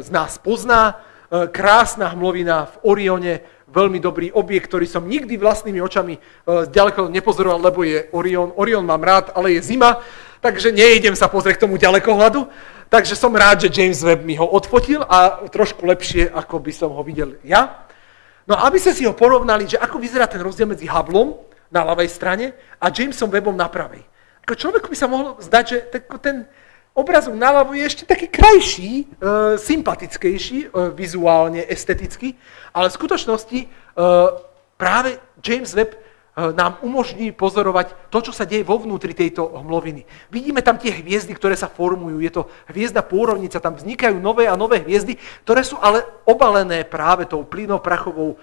z nás pozná. Krásna hmlovina v Orione, veľmi dobrý objekt, ktorý som nikdy vlastnými očami ďaleko nepozoroval, lebo je Orion. Orion mám rád, ale je zima, takže nejdem sa pozrieť k tomu ďalekohľadu. Takže som rád, že James Webb mi ho odfotil a trošku lepšie, ako by som ho videl ja. No a aby ste si ho porovnali, že ako vyzerá ten rozdiel medzi Hubbleom na ľavej strane a Jamesom Webbom na pravej. Ako človeku by sa mohlo zdať, že ten obrazok naľavo je ešte taký krajší, sympatickejší, vizuálne, esteticky, ale v skutočnosti práve James Webb nám umožní pozorovať to, čo sa deje vo vnútri tejto hmloviny. Vidíme tam tie hviezdy, ktoré sa formujú, je to hviezdna pôrovnica, tam vznikajú nové a nové hviezdy, ktoré sú ale obalené práve tou plynoprachovou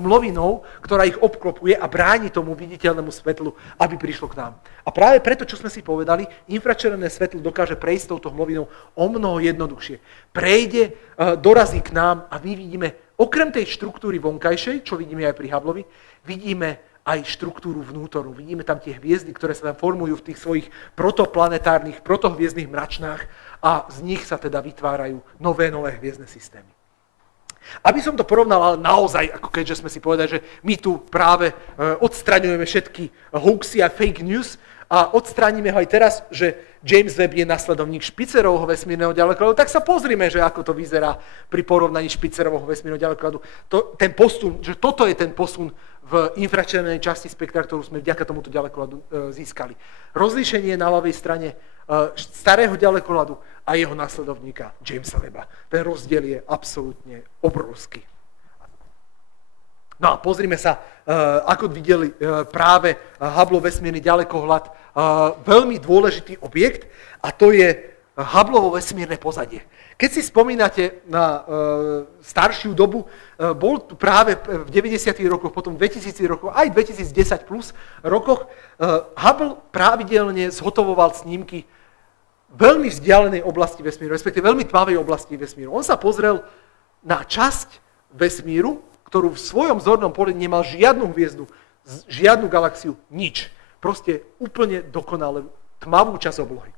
hmlovinou, ktorá ich obklopuje a bráni tomu viditeľnému svetlu, aby prišlo k nám. A práve preto, čo sme si povedali, infračervené svetlo dokáže prejsť touto hmlovinou o mnoho jednoduchšie. Prejde, dorazí k nám a my vidíme, okrem tej štruktúry vonkajšej, čo vidíme aj pri Hubbleovi, vidíme aj štruktúru vnútornú. Vidíme tam tie hviezdy, ktoré sa tam formujú v tých svojich protoplanetárnych, protohviezdnych mračnách a z nich sa teda vytvárajú nové hviezdne systémy. Aby som to porovnal, ale naozaj, ako keďže sme si povedali, že my tu práve odstraňujeme všetky hoaxy a fake news a odstránime ho aj teraz, že James Webb je nasledovník Špicerovho vesmírneho ďalekohľadu, tak sa pozrime, že ako to vyzerá pri porovnaní Špicerovho vesmírneho ďalekohľadu. Ten posun, že toto je ten posun v infračervenej časti spektra, ktorú sme vďaka tomuto ďalekohľadu získali. Rozlíšenie na ľavej strane starého ďalekohľadu a jeho následovníka Jamesa Webba. Ten rozdiel je absolútne obrovský. No a pozrime sa, ako videli práve Hubbleov vesmírny ďalekohľad, veľmi dôležitý objekt, a to je Hubbleovo vesmírne pozadie. Keď si spomínate na staršiu dobu, bol tu práve v 90. rokoch, potom v 2000 rokoch, aj 2010 plus rokoch, Hubble pravidelne zhotovoval snímky veľmi vzdialenej oblasti vesmíru, respektíve veľmi tmavej oblasti vesmíru. On sa pozrel na časť vesmíru, ktorú v svojom zornom poli nemal žiadnu hviezdu, žiadnu galaxiu, nič. Proste úplne dokonale tmavú časť oblohy.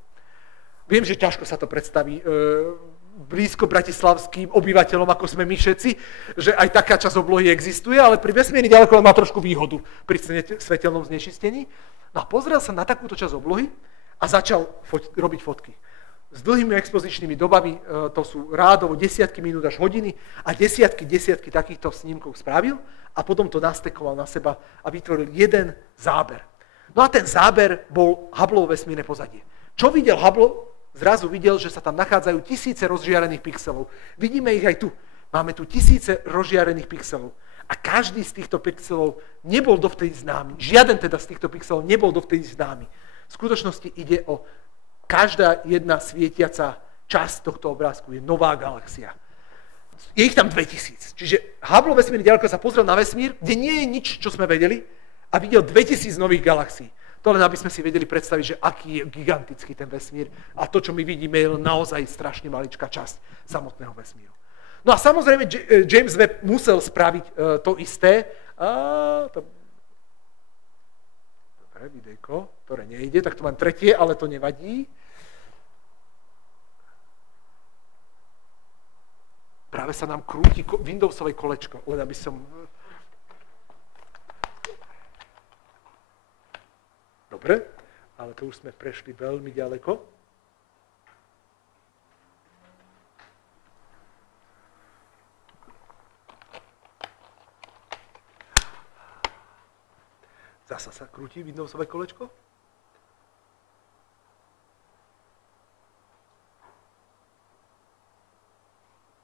Viem, že ťažko sa to predstaví blízko bratislavským obyvateľom, ako sme my všetci, že aj taká časť oblohy existuje, ale pri vesmírny ďalekohľad má trošku výhodu pri svetelnom znečistení. No a pozrel sa na takúto časť oblohy a začal robiť fotky. S dlhými expozičnými dobami, to sú rádovo desiatky minút až hodiny, a desiatky takýchto snímkov spravil a potom to nastekoval na seba a vytvoril jeden záber. No a ten záber bol Hubbleovo vesmírne pozadie. Čo videl Hubble? Zrazu videl, že sa tam nachádzajú tisíce rozžiarených pixelov. Vidíme ich aj tu. Máme tu tisíce rozžiarených pixelov. A každý z týchto pixelov nebol dovtedy známy. Žiaden teda z týchto pixelov nebol dovtedy známy. V skutočnosti ide o každá jedna svietiaca časť tohto obrázku je nová galaxia. Je ich tam 2000. Čiže Hubble vesmírny ďalekohľad sa pozrel na vesmír, kde nie je nič, čo sme vedeli, a videl 2000 nových galaxií. To len aby sme si vedeli predstaviť, že aký je gigantický ten vesmír a to, čo my vidíme, je naozaj strašne maličká časť samotného vesmíru. No a samozrejme James Webb musel spraviť to isté. Dobre, videjko, ktoré nejde, tak to mám tretie, ale to nevadí. Práve sa nám krúti Windowsové kolečko, len aby som... Dobre, ale to už sme prešli veľmi ďaleko. Zasa sa krúti Windowsové kolečko.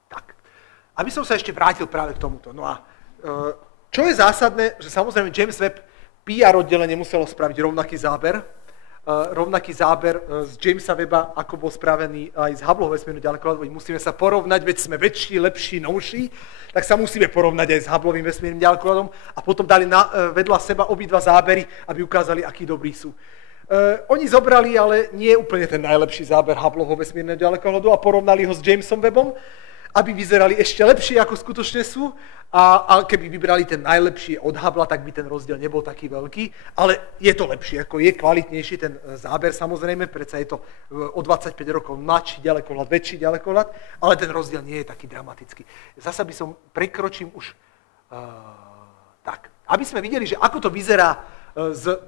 Tak, aby som sa ešte vrátil práve k tomuto. No a čo je zásadné, že samozrejme James Webb PR oddelenie muselo spraviť rovnaký záber rovnaký záber z Jamesa Webba, ako bol spravený aj z Hubbleho vesmírneho ďalekohľadu. Musíme sa porovnať, veď sme väčší, lepší, novší, tak sa musíme porovnať aj s Hubbleovým vesmírnym ďalekohľadom a potom dali vedľa seba obidva zábery, aby ukázali, akí dobrí sú. Oni zobrali ale nie úplne ten najlepší záber Hubbleho vesmírneho ďalekohľadu a porovnali ho s Jamesom Webbom, aby vyzerali ešte lepšie, ako skutočne sú. A keby vybrali ten najlepší od Hubble, tak by ten rozdiel nebol taký veľký. Ale je to lepšie, ako je kvalitnejší ten záber, samozrejme, predsa je to o 25 rokov mladší ďalekohľad, väčší ďalekohľad, ale ten rozdiel nie je taký dramatický. Zasa by som prekročím už tak. Aby sme videli, že ako to vyzerá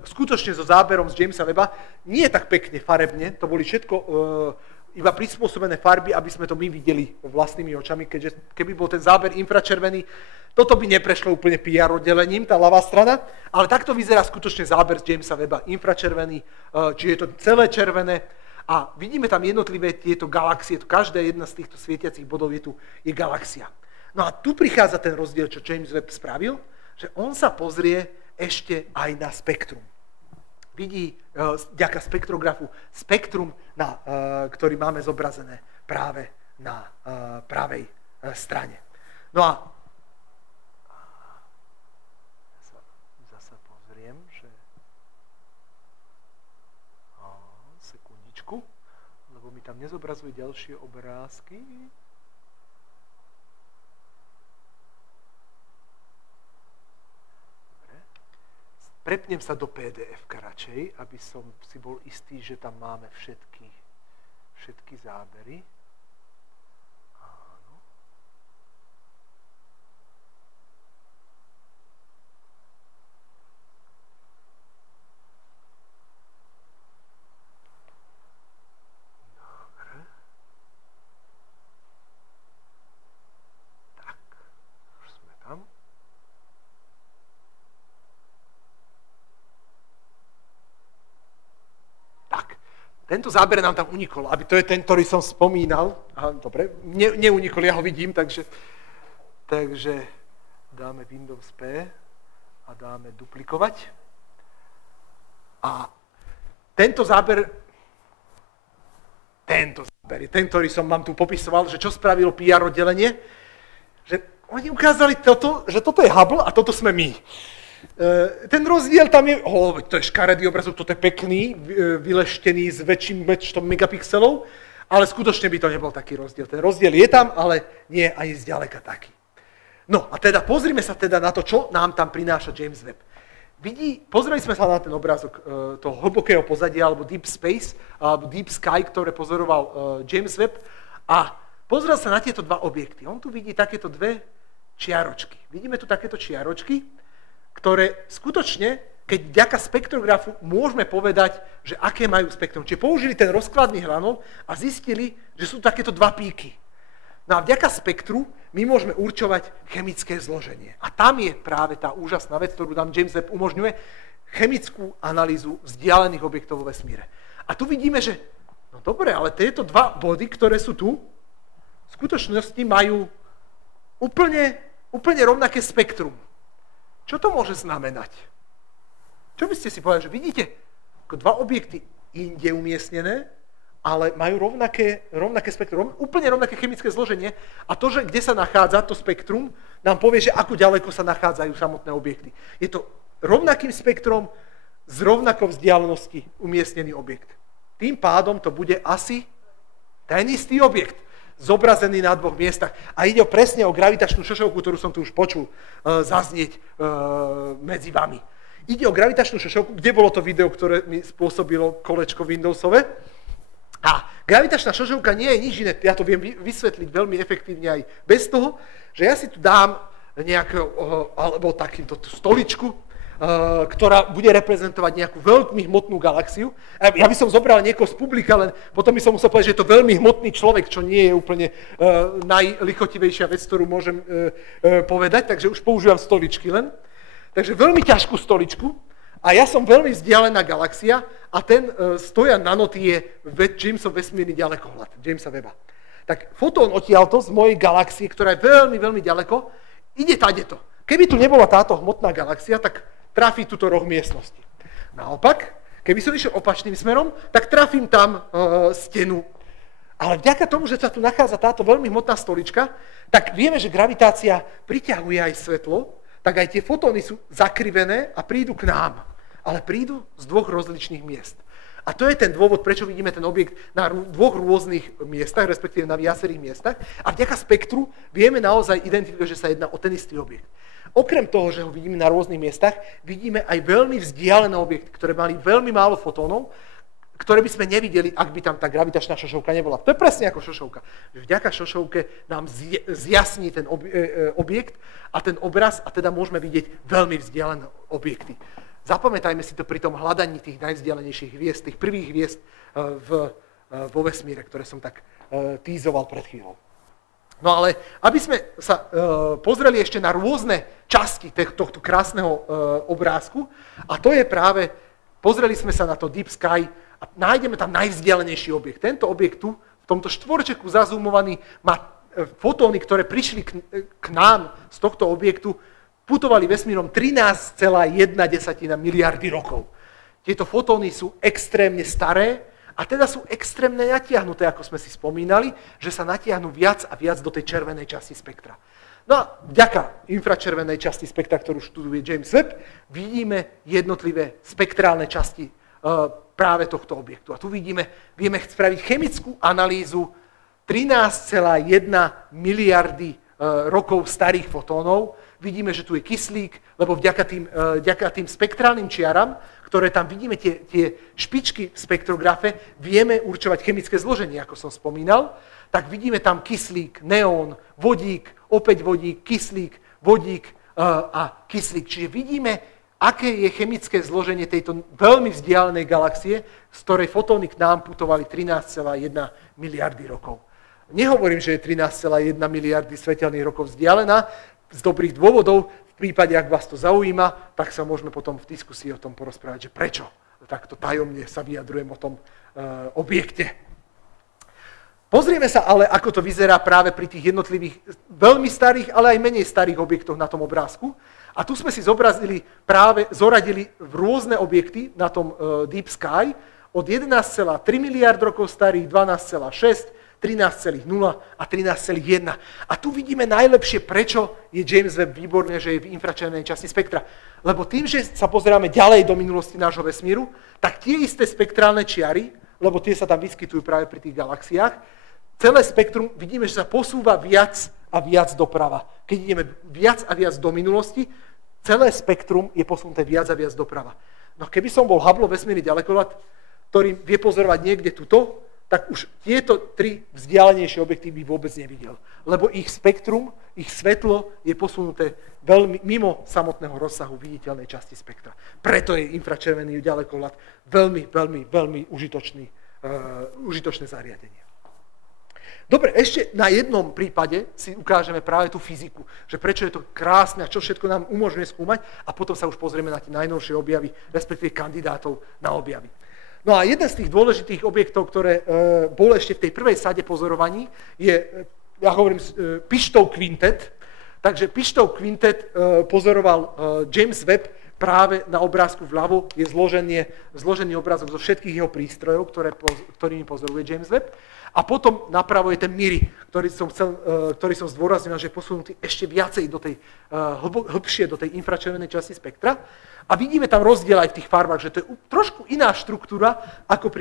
skutočne so záberom z Jamesa Webba, nie je tak pekne farebne, to boli všetko iba prispôsobené farby, aby sme to my videli vlastnými očami, keďže keby bol ten záber infračervený, toto by neprešlo úplne PR oddelením, tá ľavá strana, ale takto vyzerá skutočne záber z Jamesa Webba, infračervený, čiže je to celé červené a vidíme tam jednotlivé tieto galaxie, každá jedna z týchto svietiacich bodov je galaxia. No a tu prichádza ten rozdiel, čo James Webb spravil, že on sa pozrie ešte aj na spektrum. Vidí vďaka spektrografu spektrum, ktorý máme zobrazené práve na pravej strane. No a zasa pozriem, že sekundičku, lebo mi tam nezobrazuje ďalšie obrázky. Prepnem sa do PDF-ka radšej, aby som si bol istý, že tam máme všetky zábery. Áno. Dobre. Tak, už sme tam. Tento záber nám tam unikol, aby to je ten, ktorý som spomínal. Aha, dobre, neunikol, ja ho vidím, takže dáme Windows P a dáme duplikovať. A tento záber je ten, ktorý som vám tu popisoval, že čo spravilo PR oddelenie, že oni ukázali toto, že toto je Hubble a toto sme my. Ten rozdiel tam je, to je škaredý obrazok, toto je pekný, vyleštený s väčším počtom megapixelov, ale skutočne by to nebol taký rozdiel. Ten rozdiel je tam, ale nie je ani zďaleka taký. No a teda pozrime sa teda na to, čo nám tam prináša James Webb. Pozreli sme sa na ten obrázok toho hlbokého pozadia, alebo Deep Space, alebo Deep Sky, ktoré pozoroval James Webb a pozrel sa na tieto dva objekty. On tu vidí takéto dve čiaročky. Vidíme tu takéto čiaročky, ktoré skutočne, keď vďaka spektrografu môžeme povedať, že aké majú spektrum. Čiže použili ten rozkladný hranol a zistili, že sú takéto dva píky. No a vďaka spektru my môžeme určovať chemické zloženie. A tam je práve tá úžasná vec, ktorú nám James Webb umožňuje, chemickú analýzu vzdialených objektov vo vesmíre. A tu vidíme, že no dobre, ale tieto dva body, ktoré sú tu, v skutočnosti majú úplne rovnaké spektrum. Čo to môže znamenať? Čo by ste si povedali, že vidíte ako dva objekty inde umiestnené, ale majú rovnaké spektrum, úplne rovnaké chemické zloženie a to, že kde sa nachádza to spektrum, nám povie, že ako ďaleko sa nachádzajú samotné objekty. Je to rovnakým spektrom z rovnakou vzdialenosti umiestnený objekt. Tým pádom to bude asi ten istý objekt, zobrazený na dvoch miestach. A ide presne o gravitačnú šošovku, ktorú som tu už počul zaznieť medzi vami. Ide o gravitačnú šošovku, kde bolo to video, ktoré mi spôsobilo kolečko Windowsové. A gravitačná šošovka nie je nič iné, ja to viem vysvetliť veľmi efektívne aj bez toho, že ja si tu dám alebo takýmto stoličku, ktorá bude reprezentovať nejakú veľmi hmotnú galaxiu. Ja by som zobral niekoho z publika, len potom by som musel povedať, že je to veľmi hmotný človek, čo nie je úplne najlichotivejšia vec, ktorú môžem povedať, takže už používam stoličky len. Takže veľmi ťažkú stoličku a ja som veľmi vzdialená galaxia a ten stojan nanoty je Jamesov vesmírny ďalekohľad, Jamesa Webba. Tak fotón odtiaľto z mojej galaxie, ktorá je veľmi, veľmi ďaleko, ide tadeto. Keby tu nebola táto hmotná galaxia, tak trafí túto roh miestnosti. Naopak, Keby som išiel opačným smerom, tak trafím tam stenu. Ale vďaka tomu, že sa tu nachádza táto veľmi hmotná stolička, tak vieme, že gravitácia priťahuje aj svetlo, tak aj tie fotóny sú zakrivené a prídu k nám. Ale prídu z dvoch rozličných miest. A to je ten dôvod, prečo vidíme ten objekt na dvoch rôznych miestach, respektíve na viacerých miestach. A vďaka spektru vieme naozaj identifikovať, že sa jedná o ten istý objekt. Okrem toho, že ho vidíme na rôznych miestach, vidíme aj veľmi vzdialené objekty, ktoré mali veľmi málo fotónov, ktoré by sme nevideli, ak by tam tá gravitačná šošovka nebola. To je presne ako šošovka. Vďaka šošovke nám zjasní ten objekt a ten obraz a teda môžeme vidieť veľmi vzdialené objekty. Zapamätajme si to pri tom hľadaní tých najvzdialenejších hviezd, tých prvých hviezd vo vesmíre, ktoré som tak tízoval pred chvíľou. No ale, aby sme sa pozreli ešte na rôzne časti tohto krásneho obrázku, a to je práve, pozreli sme sa na to Deep Sky a nájdeme tam najvzdialenejší objekt. Tento objekt tu, v tomto štvorčeku zazumovaný, má fotóny, ktoré prišli k nám z tohto objektu, putovali vesmírom 13,1 miliardy rokov. Tieto fotóny sú extrémne staré a teda sú extrémne natiahnuté, ako sme si spomínali, že sa natiahnu viac a viac do tej červenej časti spektra. No a vďaka infračervenej časti spektra, ktorú študuje James Webb, vidíme jednotlivé spektrálne časti práve tohto objektu. A tu vieme spraviť chemickú analýzu 13,1 miliardy rokov starých fotónov. Vidíme, že tu je kyslík, lebo vďaka tým spektrálnym čiaram, ktoré tam vidíme, tie špičky v spektrografe, vieme určovať chemické zloženie, ako som spomínal. Tak vidíme tam kyslík, neón, vodík, opäť vodík, kyslík, vodík a kyslík. Čiže vidíme, aké je chemické zloženie tejto veľmi vzdialenej galaxie, z ktorej fotóny k nám putovali 13,1 miliardy rokov. Nehovorím, že je 13,1 miliardy svetelných rokov vzdialená, z dobrých dôvodov, v prípade, ak vás to zaujíma, tak sa môžeme potom v diskusii o tom porozprávať, že prečo takto tajomne sa vyjadrujem o tom objekte. Pozrieme sa ale, ako to vyzerá práve pri tých jednotlivých veľmi starých, ale aj menej starých objektoch na tom obrázku. A tu sme si zoradili v rôzne objekty na tom Deep Sky od 11,3 miliard rokov starých, 12,6, 13,0 a 13,1. A tu vidíme najlepšie, prečo je James Webb výborné, že je v infračervenej časti spektra. Lebo tým, že sa pozeráme ďalej do minulosti nášho vesmíru, tak tie isté spektrálne čiary, lebo tie sa tam vyskytujú práve pri tých galaxiách, celé spektrum vidíme, že sa posúva viac a viac doprava. Keď ideme viac a viac do minulosti, celé spektrum je posunuté viac a viac doprava. No keby som bol Hubble vesmírny ďalekohľad, ktorý vie pozorovať niekde tuto, tak už tieto tri vzdialenejšie objekty by vôbec nevidel. Lebo ich spektrum, ich svetlo je posunuté veľmi mimo samotného rozsahu viditeľnej časti spektra. Preto je infračervený ďalekohľad veľmi užitočné zariadenie. Dobre, ešte na jednom prípade si ukážeme práve tú fyziku, že prečo je to krásne a čo všetko nám umožňuje skúmať a potom sa už pozrieme na tie najnovšie objavy, respektíve kandidátov na objavy. No a jeden z tých dôležitých objektov, ktoré bol ešte v tej prvej sade pozorovaní, je, ja hovorím, Pištov kvintet. Takže Pištov kvintet pozoroval James Webb práve na obrázku vľavo, je zložený obrázok zo všetkých jeho prístrojov, ktorými pozoruje James Webb. A potom napravo je ten MIRI, ktorý som zdôraznil, že je posunutý ešte viacej hlbšie do tej infračervenej časti spektra. A vidíme tam rozdiel aj v tých farbách, že to je trošku iná štruktúra ako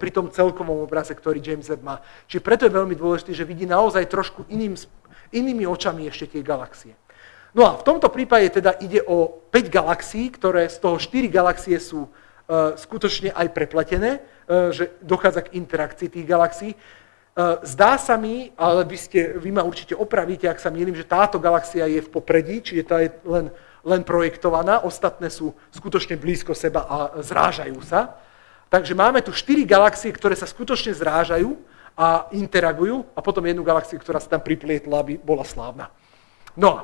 pri tom celkovom obraze, ktorý James Webb má. Čiže preto je veľmi dôležité, že vidí naozaj trošku inými očami ešte tie galaxie. No a v tomto prípade teda ide o 5 galaxií, ktoré z toho 4 galaxie sú skutočne aj prepletené, že dochádza k interakcii tých galaxií. Zdá sa mi, ale vy ma určite opravíte, ak sa mýlim, že táto galaxia je v popredí, čiže tá je len projektovaná, ostatné sú skutočne blízko seba a zrážajú sa. Takže máme tu 4 galaxie, ktoré sa skutočne zrážajú a interagujú a potom jednu galaxiu, ktorá sa tam priplietla, aby bola slávna. No a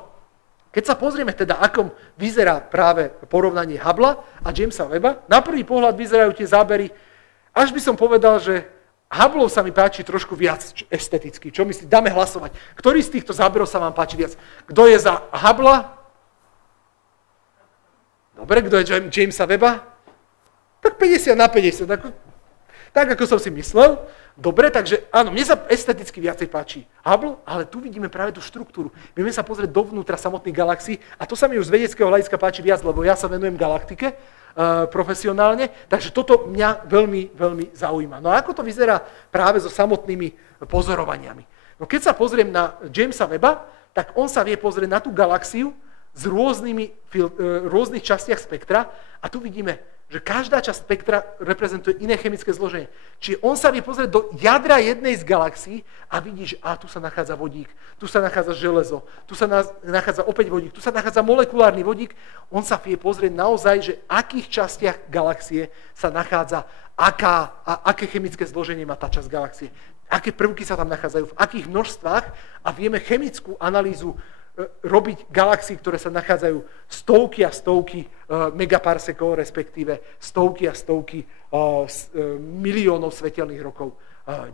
keď sa pozrieme teda, akom vyzerá práve porovnanie Hubble a Jamesa Webba, na prvý pohľad vyzerajú tie zábery, až by som povedal, že Hubble sa mi páči trošku viac esteticky. Čo myslíte? Dáme hlasovať. Ktorý z týchto záberov sa vám páči viac? Kto je za Hubble? Dobre, kto je Jamesa Webba? Tak 50/50, tak ako som si myslel. Dobre, takže áno, mne sa esteticky viacej páči Hubble, ale tu vidíme práve tú štruktúru. Vieme sa pozrieť dovnútra samotných galaxií a to sa mi už z vedeckého hľadiska páči viac, lebo ja sa venujem galaktike profesionálne, takže toto mňa veľmi, veľmi zaujíma. No a ako to vyzerá práve so samotnými pozorovaniami? No keď sa pozriem na Jamesa Webba, tak on sa vie pozrieť na tú galaxiu z rôznych častiach spektra a tu vidíme, že každá časť spektra reprezentuje iné chemické zloženie. Čiže on sa vie pozrieť do jadra jednej z galaxií a vidí, že tu sa nachádza vodík, tu sa nachádza železo, tu sa nachádza opäť vodík, tu sa nachádza molekulárny vodík. On sa vie pozrieť naozaj, že v akých častiach galaxie sa nachádza, aké chemické zloženie má tá časť galaxie, aké prvky sa tam nachádzajú, v akých množstvách a vieme chemickú analýzu robiť galaxie, ktoré sa nachádzajú stovky a stovky megaparsekov, respektíve stovky a stovky miliónov svetelných rokov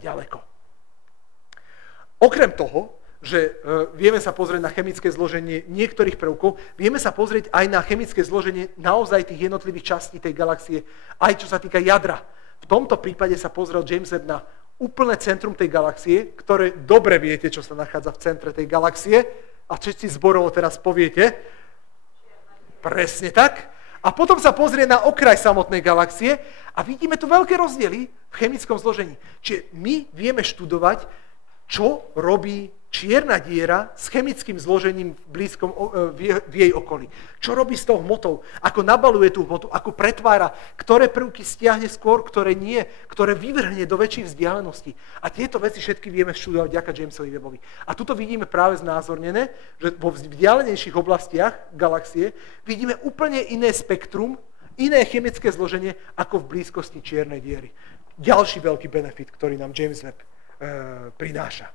ďaleko. Okrem toho, že vieme sa pozrieť na chemické zloženie niektorých prvkov, vieme sa pozrieť aj na chemické zloženie naozaj tých jednotlivých častí tej galaxie, aj čo sa týka jadra. V tomto prípade sa pozrel James Webb na úplné centrum tej galaxie, ktoré dobre viete, čo sa nachádza v centre tej galaxie, a všetci zborovo teraz poviete. Presne tak. A potom sa pozrie na okraj samotnej galaxie a vidíme tu veľké rozdiely v chemickom zložení. Čiže my vieme študovať, čo robí čierna diera s chemickým zložením v jej okolí. Čo robí s tou hmotou, ako nabaluje tú hmotu, ako pretvára, ktoré prvky stiahne skôr, ktoré nie, ktoré vyvrhne do väčších vzdialeností. A tieto veci všetky vieme študovať vďaka Jamesovi Webbovi. A tuto vidíme práve znázornené, že vo vzdialenejších oblastiach galaxie vidíme úplne iné spektrum, iné chemické zloženie ako v blízkosti čiernej diery. Ďalší veľký benefit, ktorý nám James Webb prináša.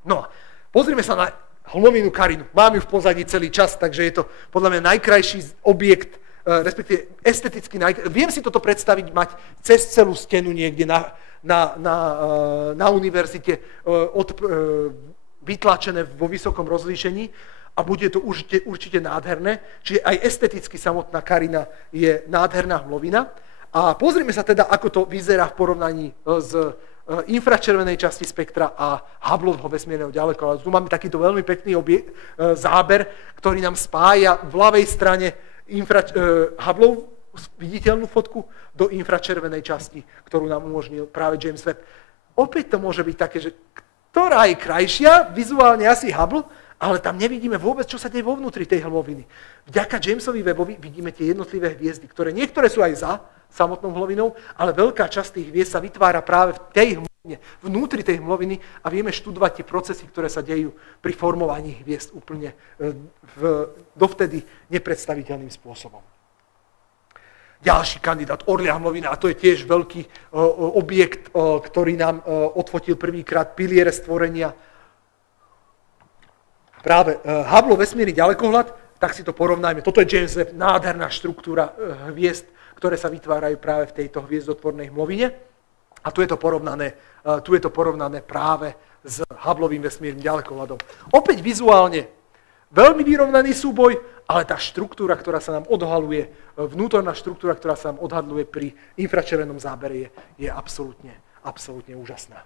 No a pozrime sa na hmlovinu Carinu. Mám ju v pozadí celý čas, takže je to podľa mňa najkrajší objekt, respektíve esteticky najkrajší. Viem si toto predstaviť, mať cez celú stenu niekde na univerzite vytlačené vo vysokom rozlíšení a bude to určite nádherné. Čiže aj esteticky samotná Carina je nádherná hmlovina. A pozrime sa teda, ako to vyzerá v porovnaní s infračervenej časti spektra a Hubbleho vesmírneho ďaleko. Ale tu máme takýto veľmi pekný záber, ktorý nám spája v ľavej strane Hubbleho viditeľnú fotku do infračervenej časti, ktorú nám umožnil práve James Webb. Opäť to môže byť také, že ktorá je krajšia, vizuálne asi Hubble, ale tam nevidíme vôbec, čo sa deje vo vnútri tej hmloviny. Vďaka Jamesovi Webbovi vidíme tie jednotlivé hviezdy, ktoré niektoré sú aj za samotnou hmlovinou, ale veľká časť tých hviezd sa vytvára práve v tej hmlovine, vnútri tej hmloviny a vieme študovať tie procesy, ktoré sa dejú pri formovaní hviezd úplne dovtedy nepredstaviteľným spôsobom. Ďalší kandidát, Orlia hmlovina, a to je tiež veľký objekt, ktorý nám odfotil prvýkrát piliere stvorenia. Práve Hubble vesmírny ďalekohľad, tak si to porovnajme. Toto je James Webb, nádherná štruktúra hviezd, ktoré sa vytvárajú práve v tejto hviezdotvornej hmlovine. A tu je to porovnané práve s Hubbleovým vesmírnym ďalekohľadom. Opäť vizuálne veľmi vyrovnaný súboj, ale tá štruktúra, ktorá sa nám odhaluje, vnútorná štruktúra, ktorá sa nám odhadluje pri infračervenom zábere, je absolútne úžasná.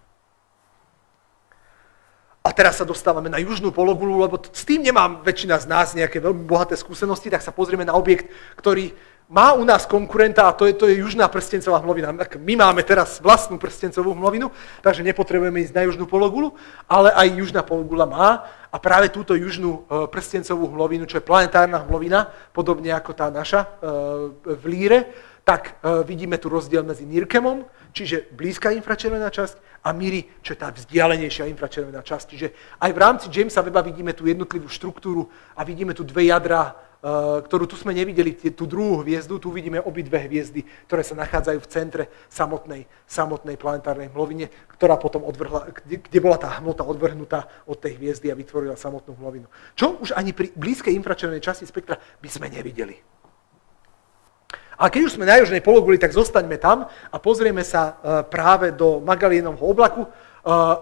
A teraz sa dostávame na južnú pologulu, lebo s tým nemám väčšina z nás nejaké veľmi bohaté skúsenosti, tak sa pozrieme na objekt, ktorý má u nás konkurenta a to je južná prstencová hmlovina. My máme teraz vlastnú prstencovú hmlovinu, takže nepotrebujeme ísť na južnú pologulu, ale aj južná pologula má a práve túto južnú prstencovú hmlovinu, čo je planetárna hmlovina, podobne ako tá naša v Líre, tak vidíme tu rozdiel medzi NIRChemom, čiže blízka infračervená časť, a MIRI, čo je tá vzdialenejšia infračervená časť. Čiže aj v rámci Jamesa Webba vidíme tú jednotlivú štruktúru a vidíme tu dve jadrá, ktorú tu sme nevideli, tú druhú hviezdu, tu vidíme obidve hviezdy, ktoré sa nachádzajú v centre samotnej planetárnej hmlovine, ktorá potom kde bola tá hmota odvrhnutá od tej hviezdy a vytvorila samotnú hmlovinu. Čo už ani pri blízkej infračervenej časti spektra by sme nevideli. A keď už sme na južnej pologuli, tak zostaňme tam a pozrieme sa práve do Magellánovho oblaku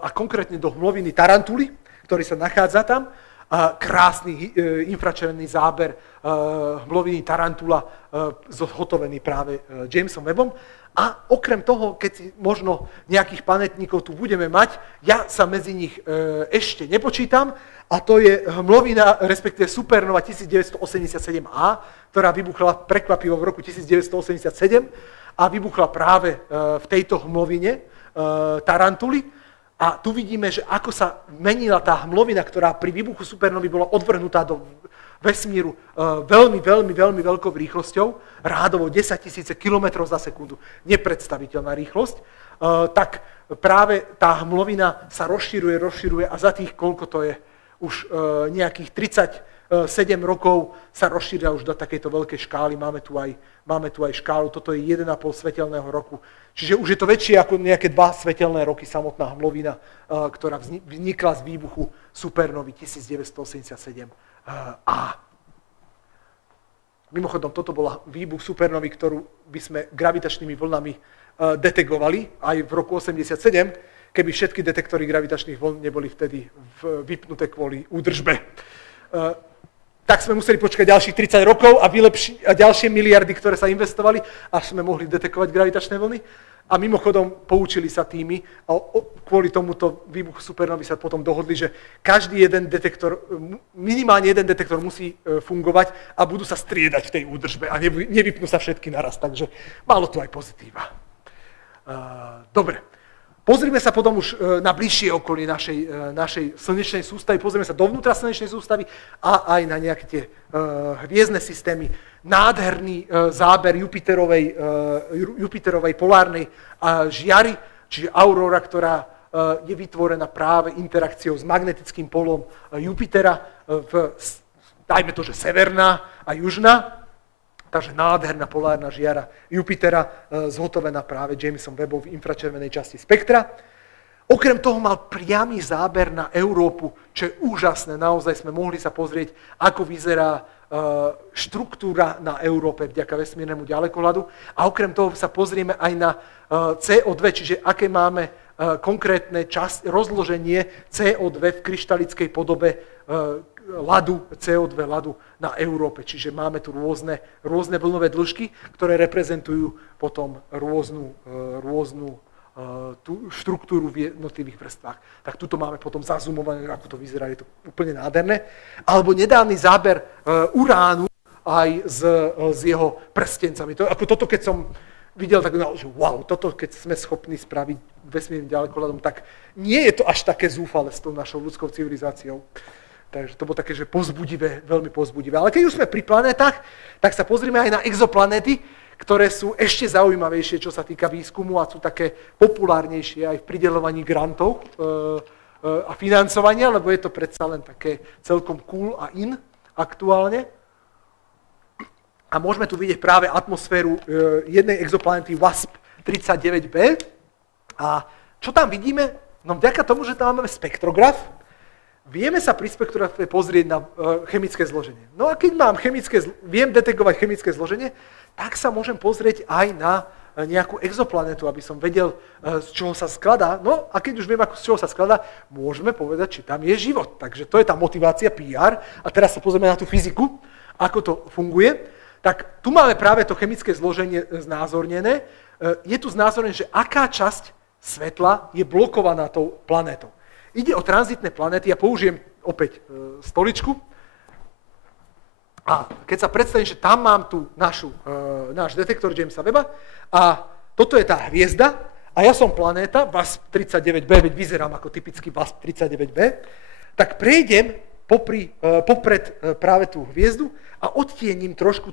a konkrétne do hmloviny Tarantuly, ktorý sa nachádza tam. Krásny infračervený záber hmloviny tarantula zhotovený práve Jamesom Webbom. A okrem toho, keď si možno nejakých pamätníkov tu budeme mať, ja sa medzi nich ešte nepočítam, a to je hmlovina, respektíve supernova 1987A, ktorá vybuchla prekvapivo v roku 1987 a vybuchla práve v tejto hmlovine tarantuly. A tu vidíme, že ako sa menila tá hmlovina, ktorá pri výbuchu supernovy bola odvrhnutá do vesmíru veľmi veľkou rýchlosťou, rádovo 10 000 km za sekundu, nepredstaviteľná rýchlosť, tak práve tá hmlovina sa rozširuje a za tých, koľko to je, už nejakých 37 rokov sa rozšírila už do takejto veľkej škály. Máme tu aj škálu, toto je 1,5 svetelného roku. Čiže už je to väčšie ako nejaké 2 svetelné roky samotná hmlovina, ktorá vznikla z výbuchu supernovy 1987A. Mimochodom, toto bola výbuch supernovy, ktorú by sme gravitačnými vlnami detekovali aj v roku 87, keby všetky detektory gravitačných vln neboli vtedy vypnuté kvôli údržbe. Tak sme museli počkať ďalších 30 rokov a ďalšie miliardy, ktoré sa investovali, až sme mohli detekovať gravitačné vlny. A mimochodom poučili sa tými a kvôli tomuto výbuchu supernovy sa potom dohodli, že každý jeden detektor, minimálne jeden detektor musí fungovať a budú sa striedať v tej údržbe a nevypnú sa všetky naraz. Takže malo to aj pozitíva. Dobre. Pozrime sa potom už na bližšie okolie našej slnečnej sústavy, pozrieme sa dovnútra slnečnej sústavy a aj na nejaké tie hviezdne systémy. Nádherný záber Jupiterovej polárnej žiary, čiže aurora, ktorá je vytvorená práve interakciou s magnetickým polom Jupitera, dajme to, že severná a južná. Takže nádherná polárna žiara Jupitera, zhotovená práve Jamesom Webbom v infračervenej časti spektra. Okrem toho mal priamy záber na Európu, čo je úžasné. Naozaj sme mohli sa pozrieť, ako vyzerá štruktúra na Európe vďaka vesmírnemu ďalekohľadu. A okrem toho sa pozrieme aj na CO2, čiže aké máme konkrétne rozloženie CO2 v kryštalickej podobe CO2 ľadu na Európe. Čiže máme tu rôzne vlnové dĺžky, ktoré reprezentujú potom rôznu tú štruktúru v jednotlivých vrstvách. Tak tuto máme potom zazumované, ako to vyzerá, je to úplne nádherné. Alebo nedávny záber uránu aj s jeho prstencami. Toto, keď som videl, tak že wow, toto, keď sme schopní spraviť vesmírnym ďalekohľadom, tak nie je to až také zúfale s tou našou ľudskou civilizáciou. Takže to bolo také, že povzbudivé, veľmi povzbudivé. Ale keď už sme pri planetách, tak sa pozrieme aj na exoplanéty, ktoré sú ešte zaujímavejšie, čo sa týka výskumu a sú také populárnejšie aj v prideľovaní grantov a financovania, lebo je to predsa len také celkom cool a in aktuálne. A môžeme tu vidieť práve atmosféru jednej exoplanety WASP-39b. A čo tam vidíme? No vďaka tomu, že tam máme spektrograf, vieme sa pri spektrografe pozrieť na chemické zloženie. No a keď viem detekovať chemické zloženie, tak sa môžem pozrieť aj na nejakú exoplanetu, aby som vedel, z čoho sa skladá. No a keď už viem, z čoho sa skladá, môžeme povedať, či tam je život. Takže to je tá motivácia PR. A teraz sa pozrieme na tú fyziku, ako to funguje. Tak tu máme práve to chemické zloženie znázornené. Je tu znázornené, že aká časť svetla je blokovaná tou planétou. Ide o tranzitné planéty, ja použijem opäť stoličku. A keď sa predstavím, že tam mám tu náš detektor Jamesa Webba a toto je tá hviezda a ja som planéta WASP-39b, veď vyzerám ako typický WASP-39b, tak prejdem popred práve tú hviezdu a odtiením trošku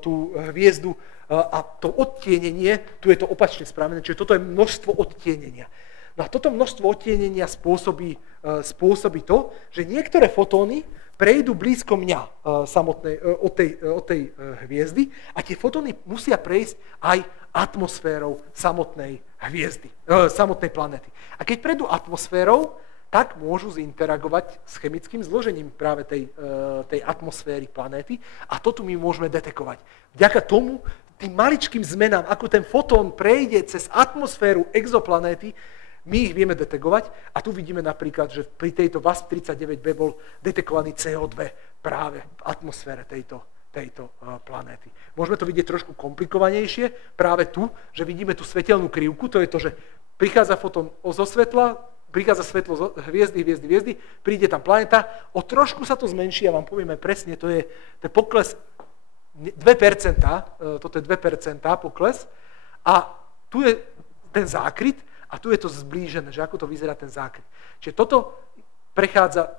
tú hviezdu a to odtienenie, tu je to opačne spravené, čiže toto je množstvo odtienenia. No a toto množstvo odtienenia spôsobí to, že niektoré fotóny prejdú blízko mňa samotnej, od tej hviezdy a tie fotóny musia prejsť aj atmosférou samotnej hviezdy, samotnej planéty. A keď prejdú atmosférou, tak môžu zinteragovať s chemickým zložením práve tej atmosféry planéty a to tu my môžeme detekovať. Vďaka tomu, tým maličkým zmenám, ako ten fotón prejde cez atmosféru exoplanéty, my ich vieme detekovať a tu vidíme napríklad, že pri tejto WASP-39b bol detekovaný CO2 práve v atmosfére tejto planéty. Môžeme to vidieť trošku komplikovanejšie práve tu, že vidíme tú svetelnú krivku, to je to, že prichádza fotón zo svetla, prichádza svetlo z hviezdy, príde tam planéta, o trošku sa to zmenší, ja vám poviem aj presne, to je pokles 2%, toto je 2% pokles a tu je ten zákryt a tu je to zblížené, že ako to vyzerá ten zákryt. Čiže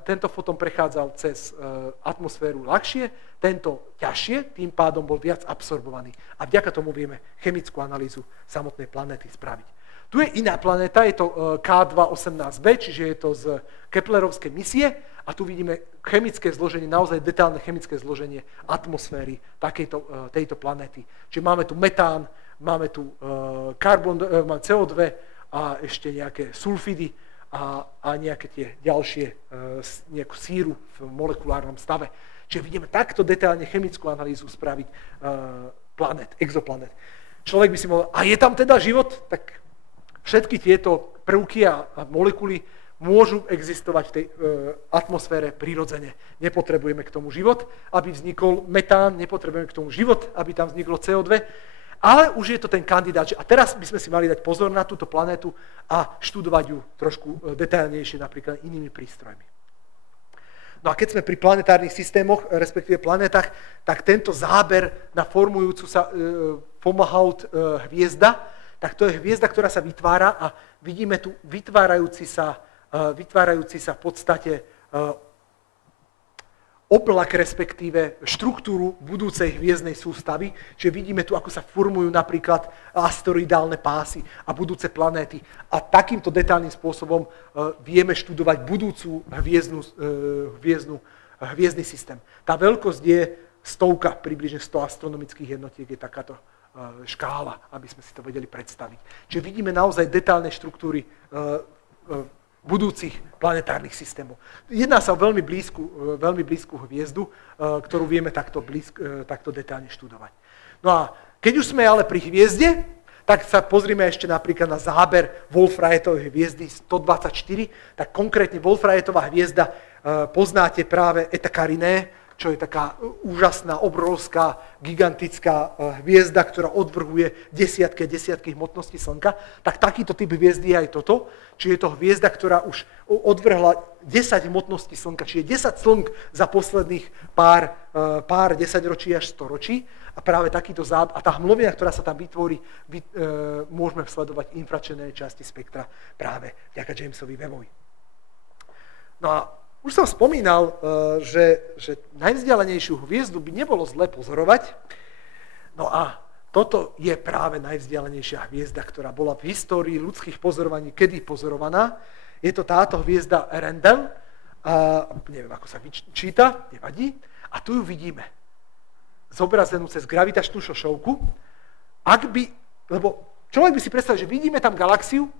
tento fotón prechádzal cez atmosféru ľahšie, tento ťažšie, tým pádom bol viac absorbovaný. A vďaka tomu vieme chemickú analýzu samotnej planéty spraviť. Tu je iná planéta, je to K218b, čiže je to z Keplerovskej misie a tu vidíme chemické zloženie, naozaj detailné chemické zloženie atmosféry tejto planéty. Čiže máme tu metán, máme tu máme CO2 a ešte nejaké sulfidy a nejaké tie ďalšie, nejakú síru v molekulárnom stave. Čiže vidíme takto detailne chemickú analýzu spraviť planét, exoplanét. Človek by si mohol, a je tam teda život? Tak všetky tieto prvky a molekuly môžu existovať v tej atmosfére prirodzene. Nepotrebujeme k tomu život, aby vznikol metán, nepotrebujeme k tomu život, aby tam vzniklo CO2, ale už je to ten kandidát. A teraz by sme si mali dať pozor na túto planétu a študovať ju trošku detailnejšie, napríklad inými prístrojmi. No a keď sme pri planetárnych systémoch, respektíve planetách, tak tento záber na formujúcu sa Fomalhaut hviezda, tak to je hviezda, ktorá sa vytvára a vidíme tu vytvárajúci sa v podstate oblak, respektíve štruktúru budúcej hviezdnej sústavy. Čiže vidíme tu, ako sa formujú napríklad asteroidálne pásy a budúce planéty. A takýmto detailným spôsobom vieme študovať budúcu hviezdny systém. Tá veľkosť je 100, približne 100 astronomických jednotiek je takáto škála, aby sme si to vedeli predstaviť. Čiže vidíme naozaj detailné štruktúry budúcich planetárnych systémov. Jedná sa o veľmi blízku hviezdu, ktorú vieme takto detailne študovať. No a keď už sme ale pri hviezde, tak sa pozrime ešte napríklad na záber Wolf-Rayettovej hviezdy 124, tak konkrétne Wolf-Rayettová hviezda poznáte práve Eta Carinae, čo je taká úžasná, obrovská, gigantická hviezda, ktorá odvrhuje desiatky hmotnosti Slnka, tak takýto typ hviezdy je aj toto. Čiže je to hviezda, ktorá už odvrhla 10 hmotností Slnka, čiže 10 Slnk za posledných pár desaťročí až 100 ročí. A práve takýto a tá hmlovina, ktorá sa tam vytvorí, môžeme sledovať infračervené časti spektra práve vďaka Jamesovi Webbovi. No a už som spomínal, že najvzdialenejšiu hviezdu by nebolo zle pozorovať. No a toto je práve najvzdialenejšia hviezda, ktorá bola v histórii ľudských pozorovaní kedy pozorovaná. Je to táto hviezda Earendel. Neviem, ako sa číta, nevadí. A tu ju vidíme. Zobrazenú cez gravitačnú šošovku. Lebo človek by si predstavil, že vidíme tam galaxiu,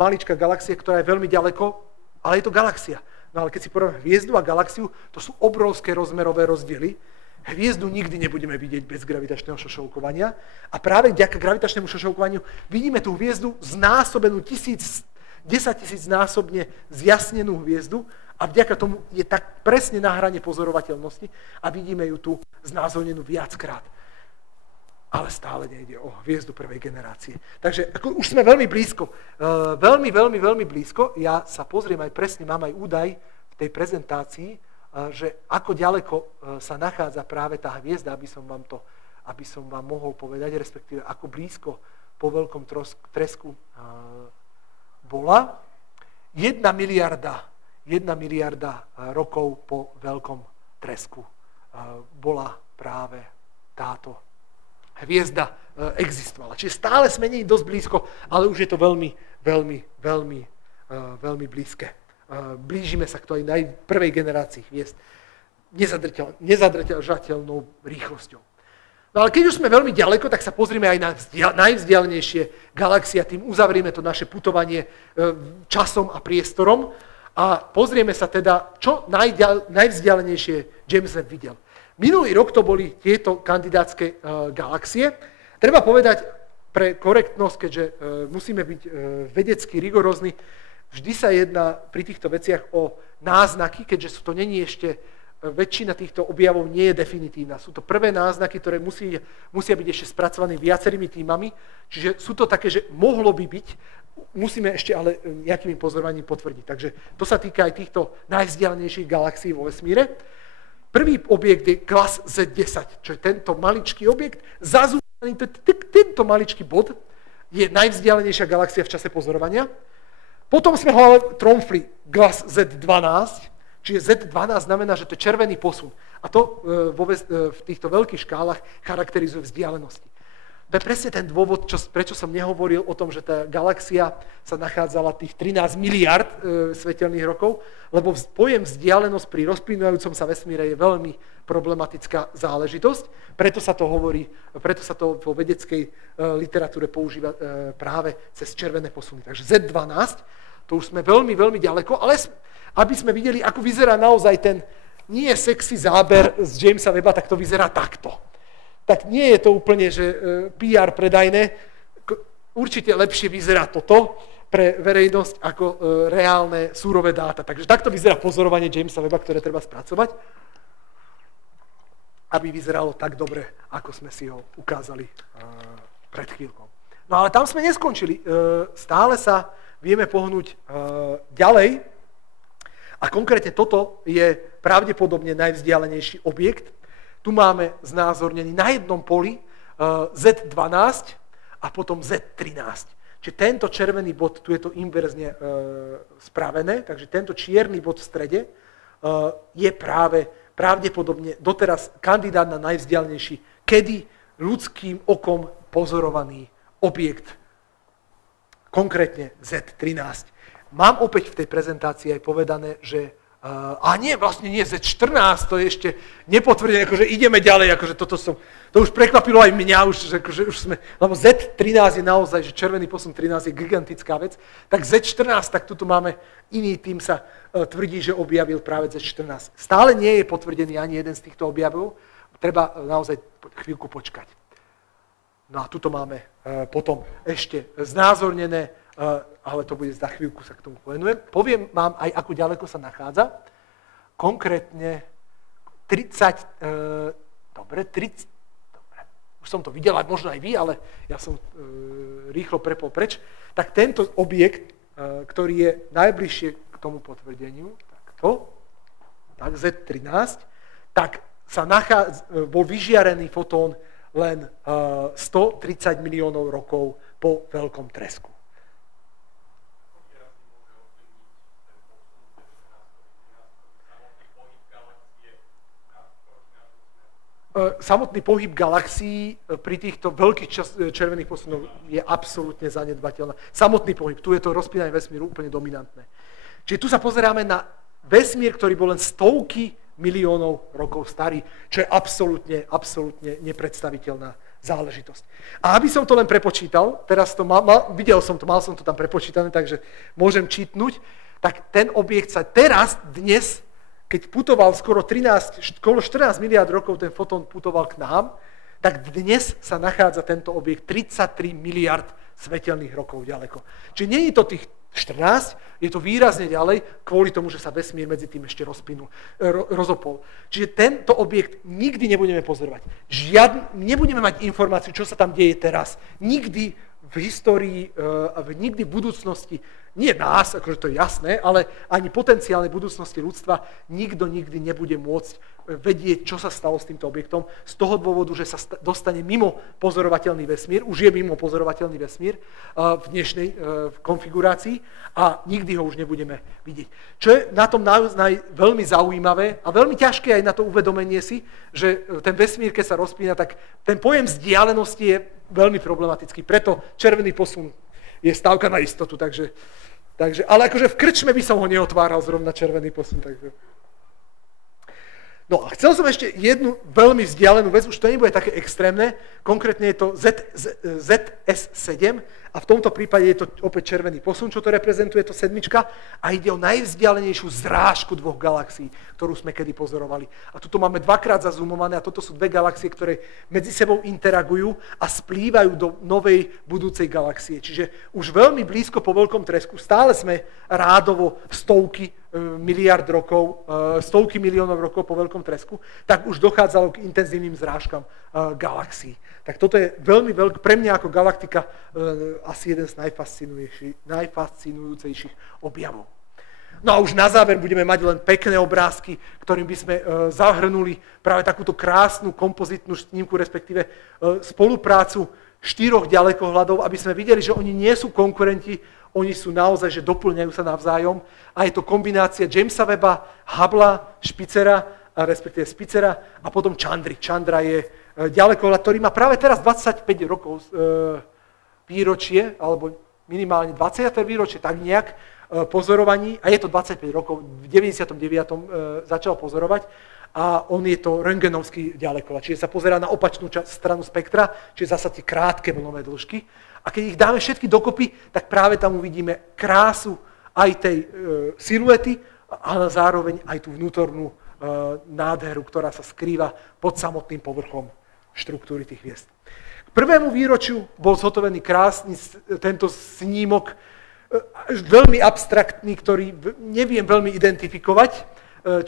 maličká galaxia, ktorá je veľmi ďaleko, ale je to galaxia. No ale keď si porovnáme hviezdu a galaxiu, to sú obrovské rozmerové rozdiely. Hviezdu nikdy nebudeme vidieť bez gravitačného šošovkovania. A práve vďaka gravitačnému šošovkovaniu vidíme tú hviezdu znásobenú 10 000 násobne zjasnenú hviezdu a vďaka tomu je tak presne na hrane pozorovateľnosti a vidíme ju tu znázornenú viackrát. Ale stále nejde o hviezdu prvej generácie. Takže ako už sme veľmi blízko. Veľmi blízko. Ja sa pozriem aj presne, mám aj údaj v tej prezentácii, že ako ďaleko sa nachádza práve tá hviezda, aby som vám mohol povedať, respektíve ako blízko po veľkom tresku bola. 1 miliarda rokov po veľkom tresku bola práve táto hviezda existovala. Čiže stále sme nie dosť blízko, ale už je to veľmi blízke. Blížime sa k tej prvej generácii hviezd nezadržateľnou rýchlosťou. No ale keď už sme veľmi ďaleko, tak sa pozrieme aj na najvzdialenejšie galaxie a tým uzavrieme to naše putovanie časom a priestorom a pozrieme sa teda, čo najvzdialenejšie James Webb videl. Minulý rok to boli tieto kandidátske galaxie. Treba povedať pre korektnosť, keďže musíme byť vedecky rigorózni, vždy sa jedná pri týchto veciach o náznaky, keďže to není ešte väčšina týchto objavov nie je definitívna. Sú to prvé náznaky, ktoré musia byť ešte spracované viacerými tímami, čiže sú to také, že mohlo by byť, musíme ešte ale nejakými pozorovaním potvrdiť. Takže to sa týka aj týchto najvzdialenejších galaxií vo vesmíre. Prvý objekt je Glas Z10, čo je tento maličký objekt, zazúmaný, tento maličký bod je najvzdialenejšia galaxia v čase pozorovania. Potom sme ho ale tromfli Glas Z12, čiže Z12 znamená, že to je červený posun. A to v týchto veľkých škálach charakterizuje vzdialenosti. To je presne ten dôvod, prečo som nehovoril o tom, že tá galaxia sa nachádzala tých 13 miliard svetelných rokov, lebo pojem vzdialenosť pri rozplynujúcom sa vesmíre je veľmi problematická záležitosť. Preto sa to hovorí, preto sa to vo vedeckej literatúre používa práve cez červené posuny. Takže Z12, to už sme veľmi, veľmi ďaleko, ale aby sme videli, ako vyzerá naozaj ten nie sexy záber z Jamesa Webba, tak to vyzerá takto. Tak nie je to úplne, že PR predajné. Určite lepšie vyzerá toto pre verejnosť ako reálne surové dáta. Takže takto vyzerá pozorovanie Jamesa Webba, ktoré treba spracovať, aby vyzeralo tak dobre, ako sme si ho ukázali pred chvíľkou. No ale tam sme neskončili. Stále sa vieme pohnúť ďalej a konkrétne toto je pravdepodobne najvzdialenejší objekt. Tu máme znázornený na jednom poli Z12 a potom Z13. Čiže tento červený bod, tu je to inverzne spravené, takže tento čierny bod v strede je práve pravdepodobne doteraz kandidát na najvzdialenejší, kedy ľudským okom pozorovaný objekt, konkrétne Z13. Mám opäť v tej prezentácii aj povedané, že a nie, vlastne nie, Z14, to je ešte nepotvrdené, akože ideme ďalej, akože to už prekvapilo aj mňa, akože už sme, lebo Z13 je naozaj, že červený posun 13 je gigantická vec, tak Z14, tak tuto máme, iný tým sa tvrdí, že objavil práve Z14. Stále nie je potvrdený ani jeden z týchto objavov, treba naozaj chvíľku počkať. No a tuto máme potom ešte znázornené, ale to bude za chvíľku, sa k tomu povenujem. Poviem vám aj, ako ďaleko sa nachádza. Konkrétne 30, dobre, už som to videl, možno aj vy, ale ja som rýchlo prepol preč. Tak tento objekt, ktorý je najbližšie k tomu potvrdeniu, tak Z13, tak sa bol vyžiarený fotón len 130 miliónov rokov po veľkom tresku. Samotný pohyb galaxií pri týchto veľkých červených posunoch je absolútne zanedbateľný. Samotný pohyb, tu je to rozpínanie vesmíru úplne dominantné. Čiže tu sa pozeráme na vesmír, ktorý bol len stovky miliónov rokov starý, čo je absolútne nepredstaviteľná záležitosť. A aby som to len prepočítal, teraz to mal som to tam prepočítané, takže môžem čítnuť, tak ten objekt sa dnes, keď putoval skoro 14 miliárd rokov, ten fotón putoval k nám, tak dnes sa nachádza tento objekt 33 miliard svetelných rokov ďaleko. Čiže nie je to tých 14, je to výrazne ďalej, kvôli tomu, že sa vesmír medzi tým ešte rozopol. Čiže tento objekt nikdy nebudeme pozorovať. Nebudeme mať informáciu, čo sa tam deje teraz. Nikdy v histórii, nikdy v budúcnosti, nie nás, akože to je jasné, ale ani potenciálnej budúcnosti ľudstva nikdy nebude môcť vedieť, čo sa stalo s týmto objektom, z toho dôvodu, že sa dostane mimo pozorovateľný vesmír, už je mimo pozorovateľný vesmír v dnešnej konfigurácii a nikdy ho už nebudeme vidieť. Čo je na tom veľmi zaujímavé a veľmi ťažké aj na to uvedomenie si, že ten vesmír, keď sa rozpína, tak ten pojem vzdialenosti je veľmi problematický. Preto červený posun je stávka na istotu, takže ale akože v krčme by som ho neotváral zrovna červený posun. Takže. No a chcel som ešte jednu veľmi vzdialenú vec, už to nebude také extrémne, konkrétne je to ZS7 a v tomto prípade je to opäť červený posun, čo to reprezentuje, to sedmička a ide o najvzdialenejšiu zrážku dvoch galaxií, ktorú sme kedy pozorovali. A tuto máme dvakrát zazumované a toto sú dve galaxie, ktoré medzi sebou interagujú a splývajú do novej budúcej galaxie. Čiže už veľmi blízko po veľkom tresku, stále sme rádovo stovky miliard rokov, stovky miliónov rokov po veľkom tresku, tak už dochádzalo k intenzívnym zrážkam galaxií. Tak toto je veľmi veľký, pre mňa ako galaktika, asi jeden z najfascinujúcejších objavov. No a už na záver budeme mať len pekné obrázky, ktorým by sme zahrnuli práve takúto krásnu kompozitnú snímku, respektíve spoluprácu 4 ďalekohľadov, aby sme videli, že oni nie sú konkurenti, oni sú naozaj, že doplňajú sa navzájom. A je to kombinácia Jamesa Webba, Hubbla, Spitzera, respektíve Spitzera a potom Chandry. Chandra je ďalekohľad, ktorý má práve teraz 25 rokov výročie, alebo minimálne 20. výročie, tak nejak, pozorovaní, a je to 25 rokov, v 99. Začal pozorovať, a on je to röntgenovský ďalekohľad, čiže sa pozerá na opačnú stranu spektra, čiže zasa tie krátke vlnové dĺžky. A keď ich dáme všetky dokopy, tak práve tam uvidíme krásu aj tej siluety, ale zároveň aj tú vnútornú nádheru, ktorá sa skrýva pod samotným povrchom štruktúry tých hviezd. K prvému výročiu bol zhotovený krásny tento snímok, veľmi abstraktný, ktorý neviem veľmi identifikovať,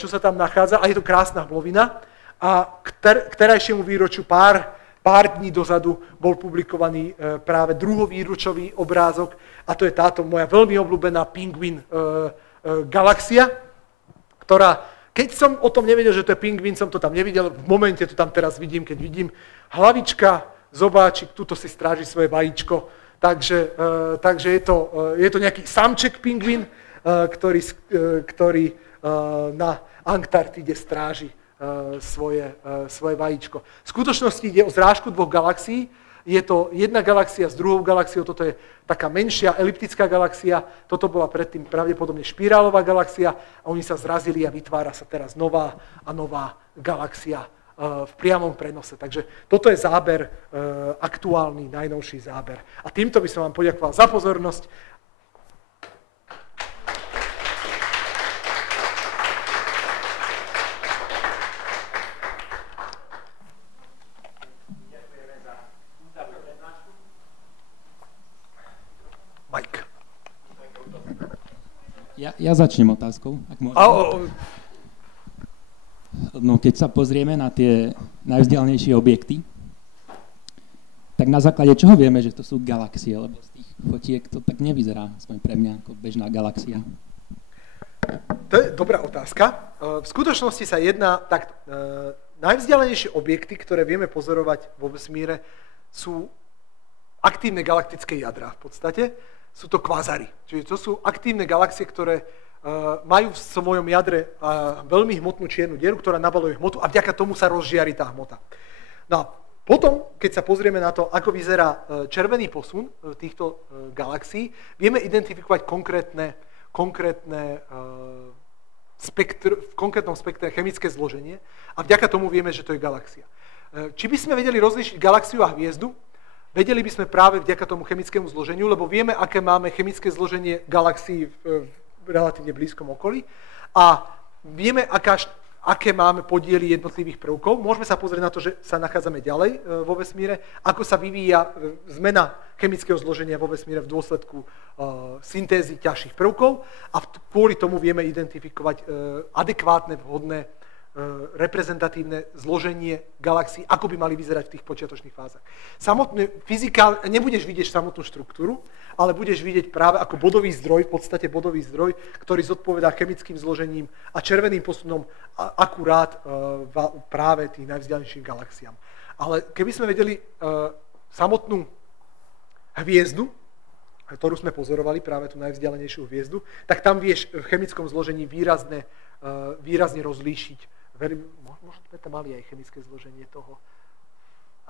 čo sa tam nachádza, a je to krásna hmlovina. A k terajšiemu výročiu pár dní dozadu bol publikovaný práve druhovýročový obrázok, a to je táto moja veľmi obľúbená Penguin galaxia, ktorá, keď som o tom nevedel, že to je Penguin, som to tam nevidel, v momente to tam teraz vidím, keď vidím hlavička, zobáčik, tuto si stráži svoje vajíčko. Takže je to nejaký samček pingvín, ktorý na Antarktide stráži svoje vajíčko. V skutočnosti ide o zrážku 2 galaxií. Je to jedna galaxia s druhou galaxiou, toto je taká menšia eliptická galaxia, toto bola predtým pravdepodobne špirálová galaxia a oni sa zrazili a vytvára sa teraz nová a nová galaxia v priamom prenose. Takže toto je záber, aktuálny, najnovší záber. A týmto by som vám poďakoval za pozornosť. Mike. Ja začnem otázkou, ak môžem. No, keď sa pozrieme na tie najvzdialenejšie objekty, tak na základe čoho vieme, že to sú galaxie, lebo z tých fotiek to tak nevyzerá, aspoň pre mňa, ako bežná galaxia. To je dobrá otázka. V skutočnosti sa jedná, najvzdialenejšie objekty, ktoré vieme pozorovať vo vesmíre, sú aktívne galaktické jadrá v podstate. Sú to kvázary. Čiže to sú aktívne galaxie, ktoré majú v svojom jadre veľmi hmotnú čiernu dieru, ktorá nabaluje hmotu a vďaka tomu sa rozžiari tá hmota. No a potom, keď sa pozrieme na to, ako vyzerá červený posun týchto galaxií, vieme identifikovať v konkrétnom spektre chemické zloženie a vďaka tomu vieme, že to je galaxia. Či by sme vedeli rozlíšiť galaxiu a hviezdu, vedeli by sme práve vďaka tomu chemickému zloženiu, lebo vieme, aké máme chemické zloženie galaxií v relatívne blízkom okolí a vieme, aké máme podiely jednotlivých prvkov. Môžeme sa pozrieť na to, že sa nachádzame ďalej vo vesmíre, ako sa vyvíja zmena chemického zloženia vo vesmíre v dôsledku syntézy ťažších prvkov a kvôli tomu vieme identifikovať adekvátne, vhodné reprezentatívne zloženie galaxií, ako by mali vyzerať v tých počiatočných fázach. Samotný fyzikál, nebudeš vidieť samotnú štruktúru, ale budeš vidieť práve ako bodový zdroj, v podstate bodový zdroj, ktorý zodpovedá chemickým zložením a červeným posunom akurát práve tých najvzdialenejším galaxiám. Ale keby sme vedeli samotnú hviezdu, ktorú sme pozorovali, práve tú najvzdialenejšiu hviezdu, tak tam vieš v chemickom zložení výrazne rozlíšiť. Možno sme tam mali aj chemické zloženie toho.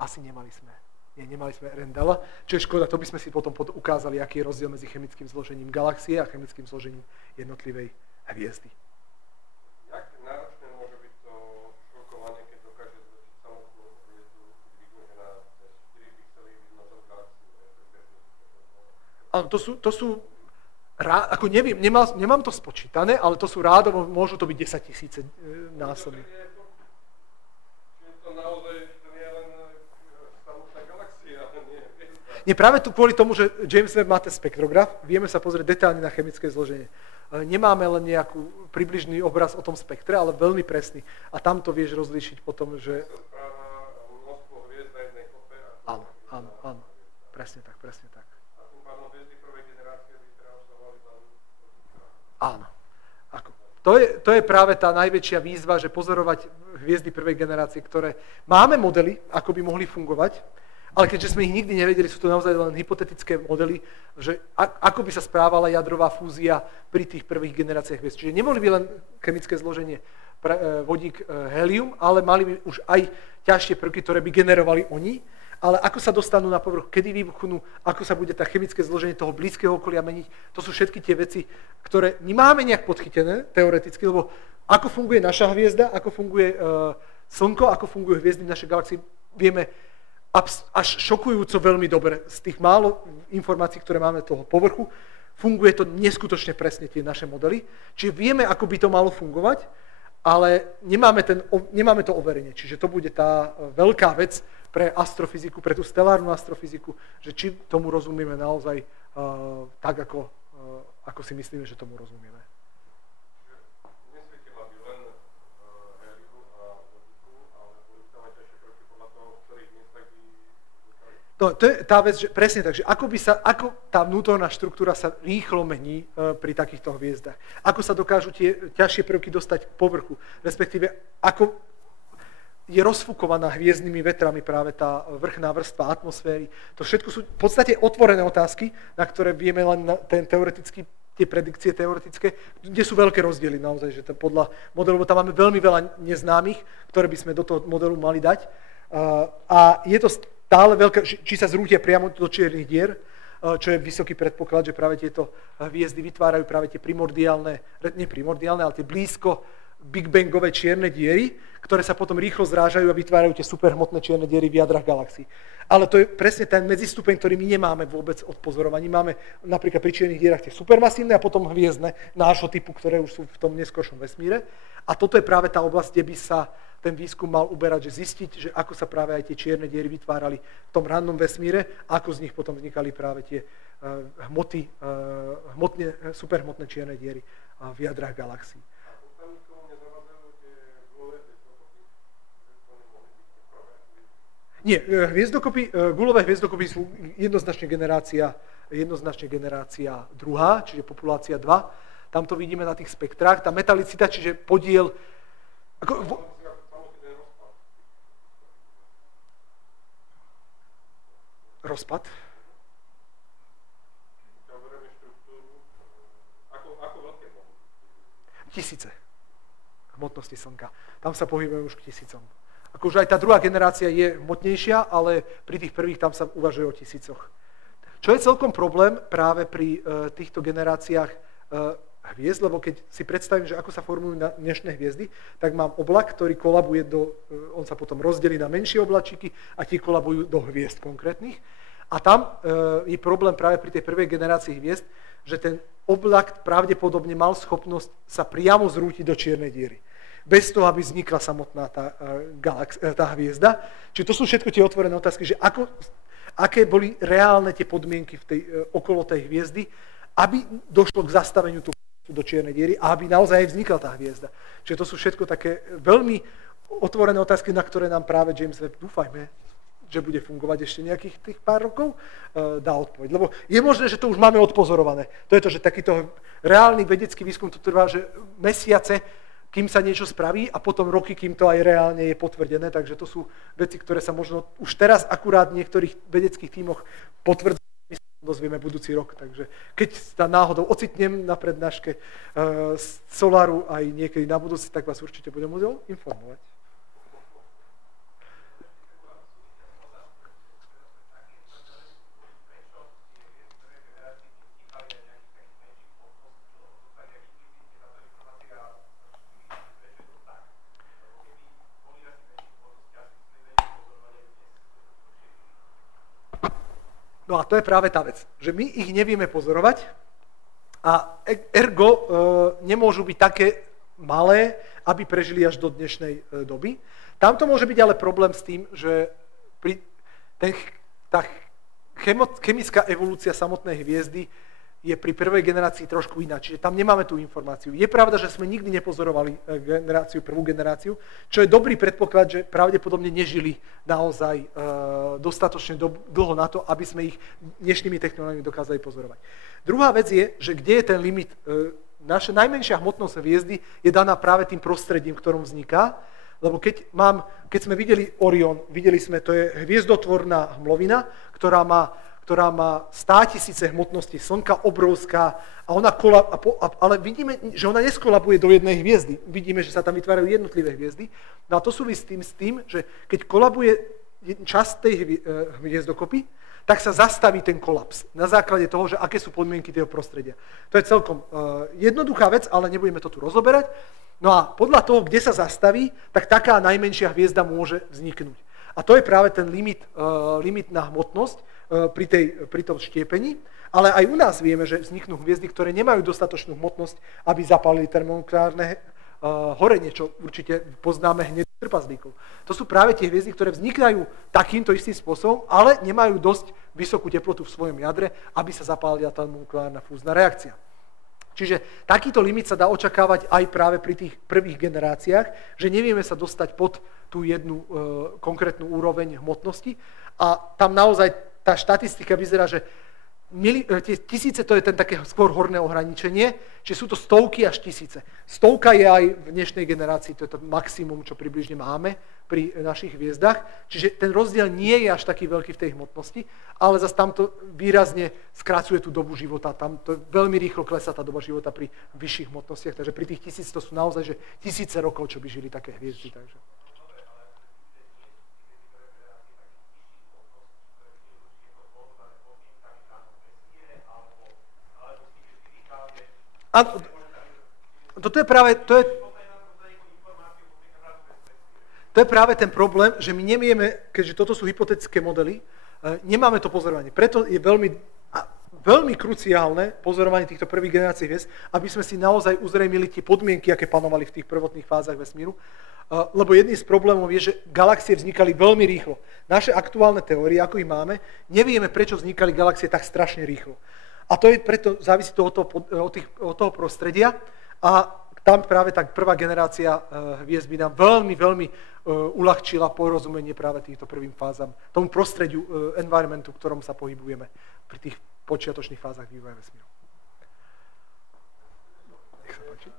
Asi nemali sme. Nemali sme Rendela, čo je škoda, to by sme si potom ukázali, aký je rozdiel medzi chemickým zložením galaxie a chemickým zložením jednotlivej hviezdy. Jak náročné môže byť to šrokovanie, keď dokáže zložiť samotnú hviezdu, vidíme, že na 4 pixely vidno celú galaxiu? Áno, to sú ako neviem, nemám to spočítané, ale to sú rádovo, môžu to byť 10 000 násobne. Čiže to naozaj nie je len samotná galaxia, nie. Práve tu kvôli tomu, že James Webb má ten spektrograf, vieme sa pozrieť detailne na chemické zloženie. nemáme len nejakú približný obraz o tom spektre, ale veľmi presný. A tam to vieš rozlíšiť potom, že... Áno, presne tak. A tým pádom hviezdy prvej generácie by transformovali len... Áno. To je práve tá najväčšia výzva, že pozorovať hviezdy prvej generácie, ktoré máme modely, ako by mohli fungovať, ale keďže sme ich nikdy nevedeli, sú to naozaj len hypotetické modely, že ako by sa správala jadrová fúzia pri tých prvých generáciách hviezd. Čiže nemohli by len chemické zloženie vodík, helium, ale mali by už aj ťažšie prvky, ktoré by generovali oni, ale ako sa dostanú na povrch, kedy vybuchnú, ako sa bude tá chemické zloženie toho blízkeho okolia meniť, to sú všetky tie veci, ktoré my máme nejak podchytené, teoreticky, lebo ako funguje naša hviezda, ako funguje Slnko, ako fungujú hviezdy v našej galaxii, vieme až šokujúco veľmi dobre. Z tých málo informácií, ktoré máme toho povrchu, funguje to neskutočne presne tie naše modely, čiže vieme, ako by to malo fungovať, ale nemáme to overenie. Čiže to bude tá veľká vec pre astrofyziku, pre tú stelárnu astrofyziku, že či tomu rozumieme naozaj tak, ako si myslíme, že tomu rozumieme. Nesvietila by len heliu a vodíku, ale boli tam aj ďalšie prvky podľa toho, ktorých miestach by vznikali? To je tá vec, že presne tak, že ako tá vnútorná štruktúra sa rýchlo mení pri takýchto hviezdach. Ako sa dokážu tie ťažšie prvky dostať k povrchu, respektíve ako je rozfúkovaná hviezdnymi vetrami práve tá vrchná vrstva atmosféry. To všetko sú v podstate otvorené otázky, na ktoré vieme len tie predikcie teoretické, kde sú veľké rozdiely naozaj, že podľa modelu, tam máme veľmi veľa neznámych, ktoré by sme do toho modelu mali dať. A je to stále veľké, či sa zrútia priamo do čiernych dier, čo je vysoký predpoklad, že práve tieto hviezdy vytvárajú práve tie ale tie blízko Big Bangové čierne diery, ktoré sa potom rýchlo zrážajú a vytvárajú tie superhmotné čierne diery v jadrach galaxií. Ale to je presne ten medzistupeň, ktorý my nemáme vôbec od pozorovaní. Máme napríklad pri čiernych dierach tie supermasívne a potom hviezdne nášho typu, ktoré už sú v tom neskoršom vesmíre. A toto je práve tá oblasť, kde by sa ten výskum mal uberať, že zistiť, že ako sa práve aj tie čierne diery vytvárali v tom rannom vesmíre, ako z nich potom vznikali práve tie superhmotné čierne diery v jadrách galaxií. Nie, guľové hviezdokopy sú jednoznačne generácia druhá, čiže populácia 2. Tam to vidíme na tých spektrách. Tá metalicita, čiže podiel... Rozpad. Tisíce hmotnosti Slnka. Tam sa pohybujeme už k tisícom. Akože aj tá druhá generácia je hmotnejšia, ale pri tých prvých tam sa uvažuje o tisícoch. Čo je celkom problém práve pri týchto generáciách hviezd, lebo keď si predstavím, že ako sa formujú dnešné hviezdy, tak mám oblak, ktorý kolabuje on sa potom rozdelí na menšie oblačíky a tie kolabujú do hviezd konkrétnych. A tam je problém práve pri tej prvej generácii hviezd, že ten oblak pravdepodobne mal schopnosť sa priamo zrútiť do čiernej diery. Bez toho, aby vznikla samotná tá hviezda. Čiže to sú všetko tie otvorené otázky, že aké boli reálne tie podmienky okolo tej hviezdy, aby došlo k zastaveniu do čiernej diery a aby naozaj aj vznikla tá hviezda. Čiže to sú všetko také veľmi otvorené otázky, na ktoré nám práve James Webb, dúfajme, že bude fungovať ešte nejakých tých pár rokov, dá odpoveď. Lebo je možné, že to už máme odpozorované. To je to, že takýto reálny vedecký výskum to trvá, že mesiace, kým sa niečo spraví a potom roky, kým to aj reálne je potvrdené. Takže to sú veci, ktoré sa možno už teraz akurát v niektorých vedeckých tímoch potvrdzujú, dozvieme budúci rok. Takže keď sa náhodou ocitnem na prednáške Solaru aj niekedy na budúci, tak vás určite budem môcť informovať. No a to je práve tá vec, že my ich nevieme pozorovať a ergo nemôžu byť také malé, aby prežili až do dnešnej doby. Tam to môže byť ale problém s tým, že tá chemická evolúcia samotnej hviezdy je pri prvej generácii trošku iná, čiže tam nemáme tú informáciu. Je pravda, že sme nikdy nepozorovali prvú generáciu, čo je dobrý predpoklad, že pravdepodobne nežili naozaj dostatočne dlho na to, aby sme ich dnešnými technológiami dokázali pozorovať. Druhá vec je, že kde je ten limit. Naša najmenšia hmotnosť hviezdy je daná práve tým prostredím, v ktorom vzniká, lebo keď sme videli Orion, videli sme, to je hviezdotvorná hmlovina, ktorá má 100 000 hmotnosti Slnka, obrovská, ale vidíme, že ona neskolabuje do jednej hviezdy. Vidíme, že sa tam vytvárajú jednotlivé hviezdy. No a to súvisí s tým, že keď kolabuje časť tej hviezdokopy, tak sa zastaví ten kolaps na základe toho, že aké sú podmienky toho prostredia. To je celkom jednoduchá vec, ale nebudeme to tu rozoberať. No a podľa toho, kde sa zastaví, tak taká najmenšia hviezda môže vzniknúť. A to je práve ten limit na hmotnosť pri tom štiepení. Ale aj u nás vieme, že vzniknú hviezdy, ktoré nemajú dostatočnú hmotnosť, aby zapálili termonukleárne horenie, čo určite poznáme hneď z trpaslíkov. To sú práve tie hviezdy, ktoré vznikajú takýmto istým spôsobom, ale nemajú dosť vysokú teplotu v svojom jadre, aby sa zapálila termonukleárna fúzna reakcia. Čiže takýto limit sa dá očakávať aj práve pri tých prvých generáciách, že nevieme sa dostať pod tú jednu konkrétnu úroveň hmotnosti a tam naozaj tá štatistika vyzerá, že tie tisíce to je ten také skôr horné ohraničenie, že sú to stovky až tisíce. Stovka je aj v dnešnej generácii, to je to maximum, čo približne máme pri našich hviezdach, čiže ten rozdiel nie je až taký veľký v tej hmotnosti, ale zase tamto výrazne skracuje tú dobu života, tam to veľmi rýchlo klesá tá doba života pri vyšších hmotnostiach, takže pri tých 1000 to sú naozaj že tisíce rokov, čo by žili také hviezdy. Takže. A toto je práve, to je práve ten problém, že my nevieme, keďže toto sú hypotetické modely, nemáme to pozorovanie. Preto je veľmi kruciálne pozorovanie týchto prvých generácií hviezd, aby sme si naozaj uzrejmili tie podmienky, aké panovali v tých prvotných fázach vesmíru. Lebo jedným z problémov je, že galaxie vznikali veľmi rýchlo. Naše aktuálne teórie, ako ich máme, nevieme, prečo vznikali galaxie tak strašne rýchlo. A to je preto, závisí to od toho prostredia a tam práve tak prvá generácia hviezd by nám veľmi uľahčila porozumenie práve týmto prvým fázam, tomu prostrediu, environmentu, v ktorom sa pohybujeme pri tých počiatočných fázach vývoja vesmíru. Nech sa páči.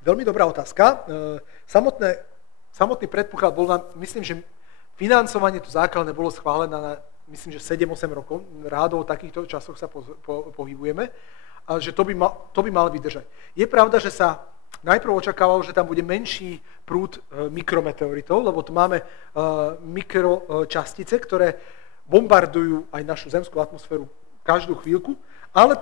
Veľmi dobrá otázka. Samotný predpoklad bol nám, myslím, že financovanie to základné bolo schválené na, myslím, že 7-8 rokov. Rádo o takýchto časoch sa pohybujeme, a že to by malo vydržať. Je pravda, že sa najprv očakávalo, že tam bude menší prúd mikrometeoritov, lebo tu máme mikročastice, ktoré bombardujú aj našu zemskú atmosféru každú chvíľku. Ale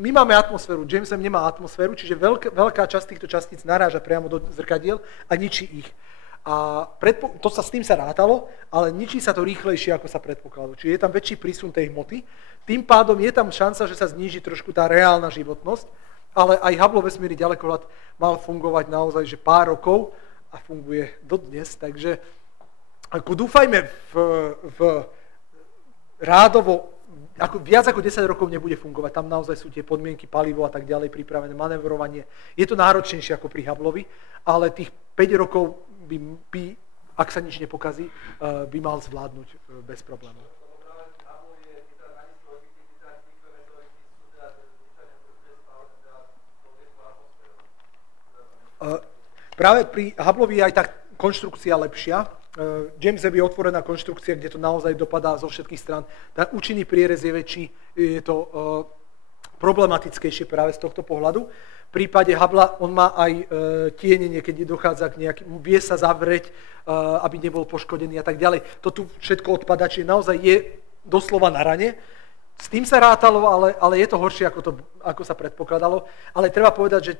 my máme atmosféru, James Webb nemá atmosféru, čiže veľká časť týchto častíc naráža priamo do zrkadiel a ničí ich. A to sa s tým sa rátalo, ale ničí sa to rýchlejšie, ako sa predpokladalo. Čiže je tam väčší prísun tej hmoty. Tým pádom je tam šanca, že sa zníži trošku tá reálna životnosť, ale aj Hubble vesmírny ďalekohľad mal fungovať naozaj že pár rokov a funguje dodnes. Takže dúfajme v rádovo viac ako 10 rokov nebude fungovať. Tam naozaj sú tie podmienky, palivo a tak ďalej, pripravené manevrovanie. Je to náročnejšie ako pri Hubbleovi, ale tých 5 rokov by ak sa nič nepokazí, by mal zvládnuť bez problémov. Práve pri Hubbleovi je aj tá konštrukcia lepšia. James Webb je otvorená konštrukcia, kde to naozaj dopadá zo všetkých strán. Ten účinný prierez je väčší, je to problematickejšie práve z tohto pohľadu. V prípade Hubble on má aj tienenie, keď dochádza k nejakému, vie sa zavrieť, aby nebol poškodený a tak ďalej. To tu všetko odpadá, čiže naozaj je doslova na rane. S tým sa rátalo, ale je to horšie, ako sa predpokladalo. Ale treba povedať, že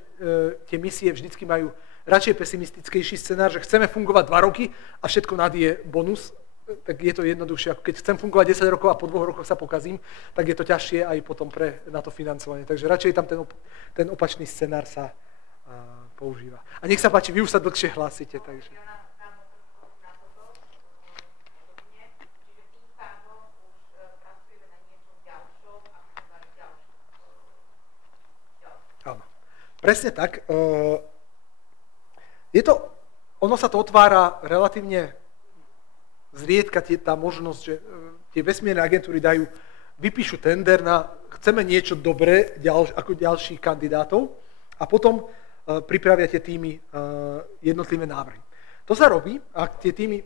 tie misie vždycky majú radšej pesimistickejší scenár, že chceme fungovať 2 roky a všetko nad je bonus, tak je to jednoduchšie. Ako keď chcem fungovať 10 rokov a po 2 rokoch sa pokazím, tak je to ťažšie aj potom na to financovanie. Takže radšej tam ten opačný scenár sa používa. A nech sa páči, vy už sa dlhšie hlásite, takže... Áno. Presne tak. Ono sa to otvára relatívne zriedka tá možnosť, že tie vesmírne agentúry vypíšu tender na chceme niečo dobré ako ďalších kandidátov a potom pripravia tie týmy jednotlivé návrhy. To sa robí, ak tie týmy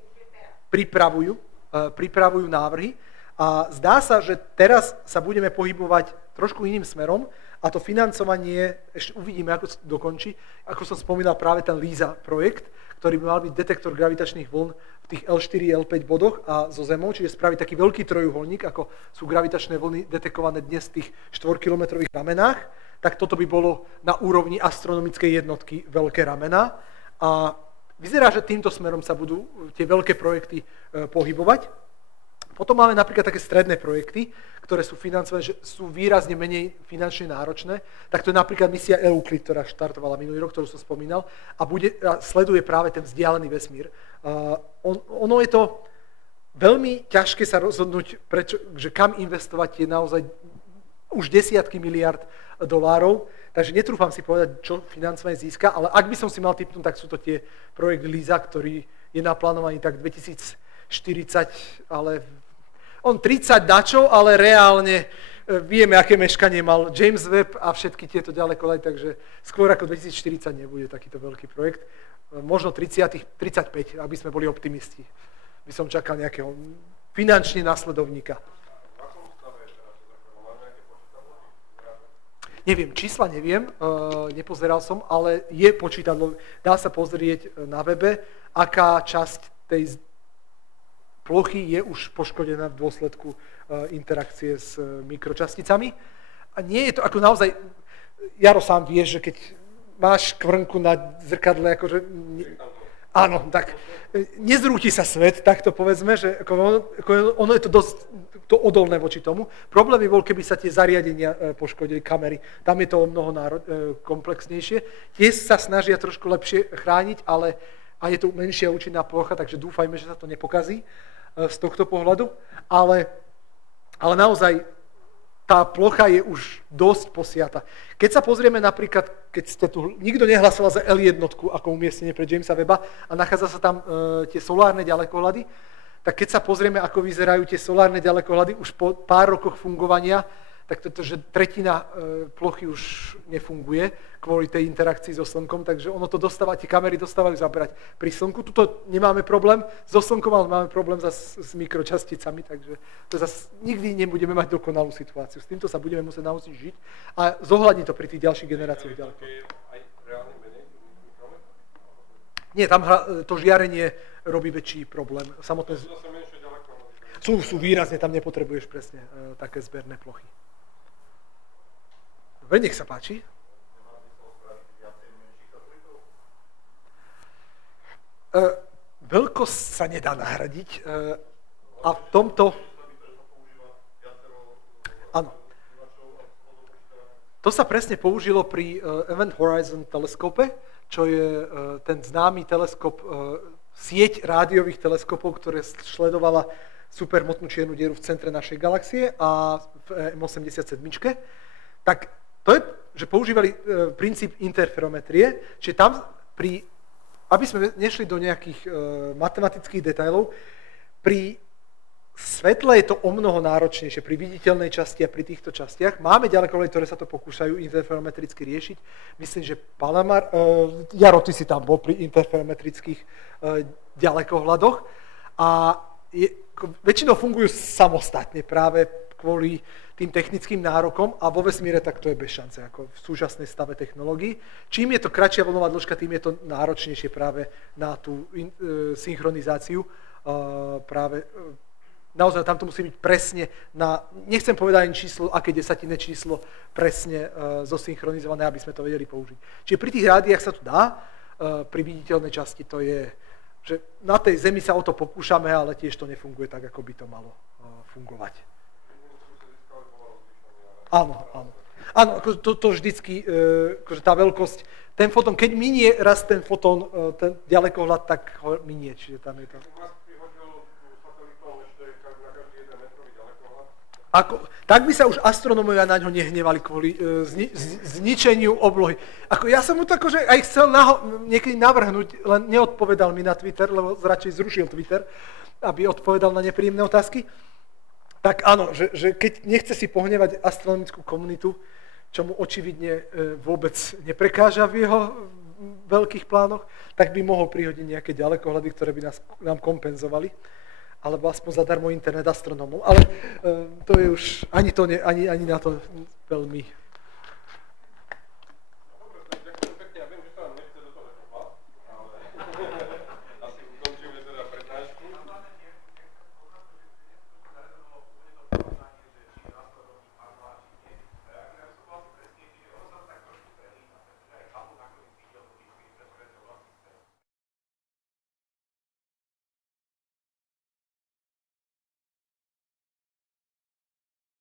pripravujú návrhy a zdá sa, že teraz sa budeme pohybovať trošku iným smerom a to financovanie, ešte uvidíme, ako sa dokončí, ako som spomínal práve ten LISA projekt, ktorý by mal byť detektor gravitačných vln v tých L4, L5 bodoch a zo Zemou, čiže spraviť taký veľký trojuholník, ako sú gravitačné vlny detekované dnes v tých 4-kilometrových ramenách, tak toto by bolo na úrovni astronomickej jednotky veľké ramená. A vyzerá, že týmto smerom sa budú tie veľké projekty pohybovať. Potom máme napríklad také stredné projekty, ktoré sú financované, že sú výrazne menej finančne náročné. Tak to je napríklad misia Euclid, ktorá štartovala minulý rok, ktorú som spomínal, a sleduje práve ten vzdialený vesmír. Ono je to veľmi ťažké sa rozhodnúť, že kam investovať je naozaj už desiatky miliard dolárov, takže netrúfam si povedať, čo financovanie získa, ale ak by som si mal tipnúť, tak sú to tie projekt LISA, ktorý je naplánovaný tak 2040, ale on 30 dačov, ale reálne vieme, aké meškanie mal James Webb a všetky tieto ďalekoľaj, takže skôr ako 2040 nebude takýto veľký projekt. Možno 35, aby sme boli optimisti. By som čakal nejakého finančne následovníka. Neviem, čísla neviem, nepozeral som, ale je počítadlo. Dá sa pozrieť na webe, aká časť tej plochy je už poškodená v dôsledku interakcie s mikročasticami. A nie je to ako naozaj... Jaro sám vieš, že keď máš kvrnku na zrkadle, akože... Áno, tak nezrúti sa svet, tak to povedzme, že ono je to dosť odolné voči tomu. Problém by bol, keby sa tie zariadenia poškodili, kamery. Tam je to o mnoho komplexnejšie. Tie sa snažia trošku lepšie chrániť, ale a je tu menšia účinná plocha, takže dúfajme, že sa to nepokazí z tohto pohľadu. Ale naozaj tá plocha je už dosť posiata. Keď sa pozrieme napríklad, keď ste tu, nikto nehlasoval za L1 ako umiestnenie pre Jamesa Webba a nachádza sa tam tie solárne ďalekohľady, tak keď sa pozrieme, ako vyzerajú tie solárne ďalekohľady už po pár rokoch fungovania, tak toto, že tretina plochy už nefunguje kvôli tej interakcii so Slnkom, takže ono to tie kamery dostávajú zaberať pri Slnku. Tuto nemáme problém so Slnkom, ale máme problém s mikročasticami, takže to zase nikdy nebudeme mať dokonalú situáciu. S týmto sa budeme musieť naučiť žiť a zohľadniť to pri tých ďalších generáciách ďaleko. Nie, tam to žiarenie robí väčší problém. Samotné... Sú výrazne, tam nepotrebuješ presne také zberné plochy. Dobre, nech sa páči. Veľkosť sa nedá nahradiť a v tomto... Áno. To sa presne použilo pri Event Horizon teleskope, čo je ten známy teleskop, sieť rádiových teleskopov, ktoré sledovala supermotnú čiernu dieru v centre našej galaxie a v M87. Tak to je, že používali princíp interferometrie, čiže tam aby sme nešli do nejakých matematických detailov, pri svetle je to o mnoho náročnejšie, pri viditeľnej časti a pri týchto častiach. Máme ďalekohľady, ktoré sa to pokúšajú interferometricky riešiť. Myslím, že Palomar, Jaro, ty si tam bol pri interferometrických ďalekohľadoch a väčšinou fungujú samostatne práve kvôli tým technickým nárokom a vo vesmíre tak to je bez šance, ako v súčasnej stave technológií. Čím je to kratšia vlnová dĺžka, tým je to náročnejšie práve na tú synchronizáciu. Naozaj tam to musí byť presne nechcem povedať ani číslo, aké desatinné číslo presne zosynchronizované, aby sme to vedeli použiť. Čiže pri tých rádiách sa to dá, pri viditeľnej časti to je, že na tej Zemi sa o to pokúšame, ale tiež to nefunguje tak, ako by to malo fungovať. Áno, áno. Áno, to vždycky, akože tá veľkosť, ten fotón, keď minie raz ten fotón, ten ďalekohľad, tak ho minie, čiže tam je to. Tak by sa už astronómovia na ňo nehnevali kvôli zničeniu oblohy. Ja som mu to akože aj chcel niekedy navrhnúť, len neodpovedal mi na Twitter, lebo radšej zrušil Twitter, aby odpovedal na nepríjemné otázky. Tak áno, že keď nechce si pohnevať astronomickú komunitu, čo mu očividne vôbec neprekáža v jeho veľkých plánoch, tak by mohol prihodiť nejaké ďalekohľady, ktoré by nám kompenzovali, alebo aspoň zadarmo internet astronómov. Ale to je už, ani na to veľmi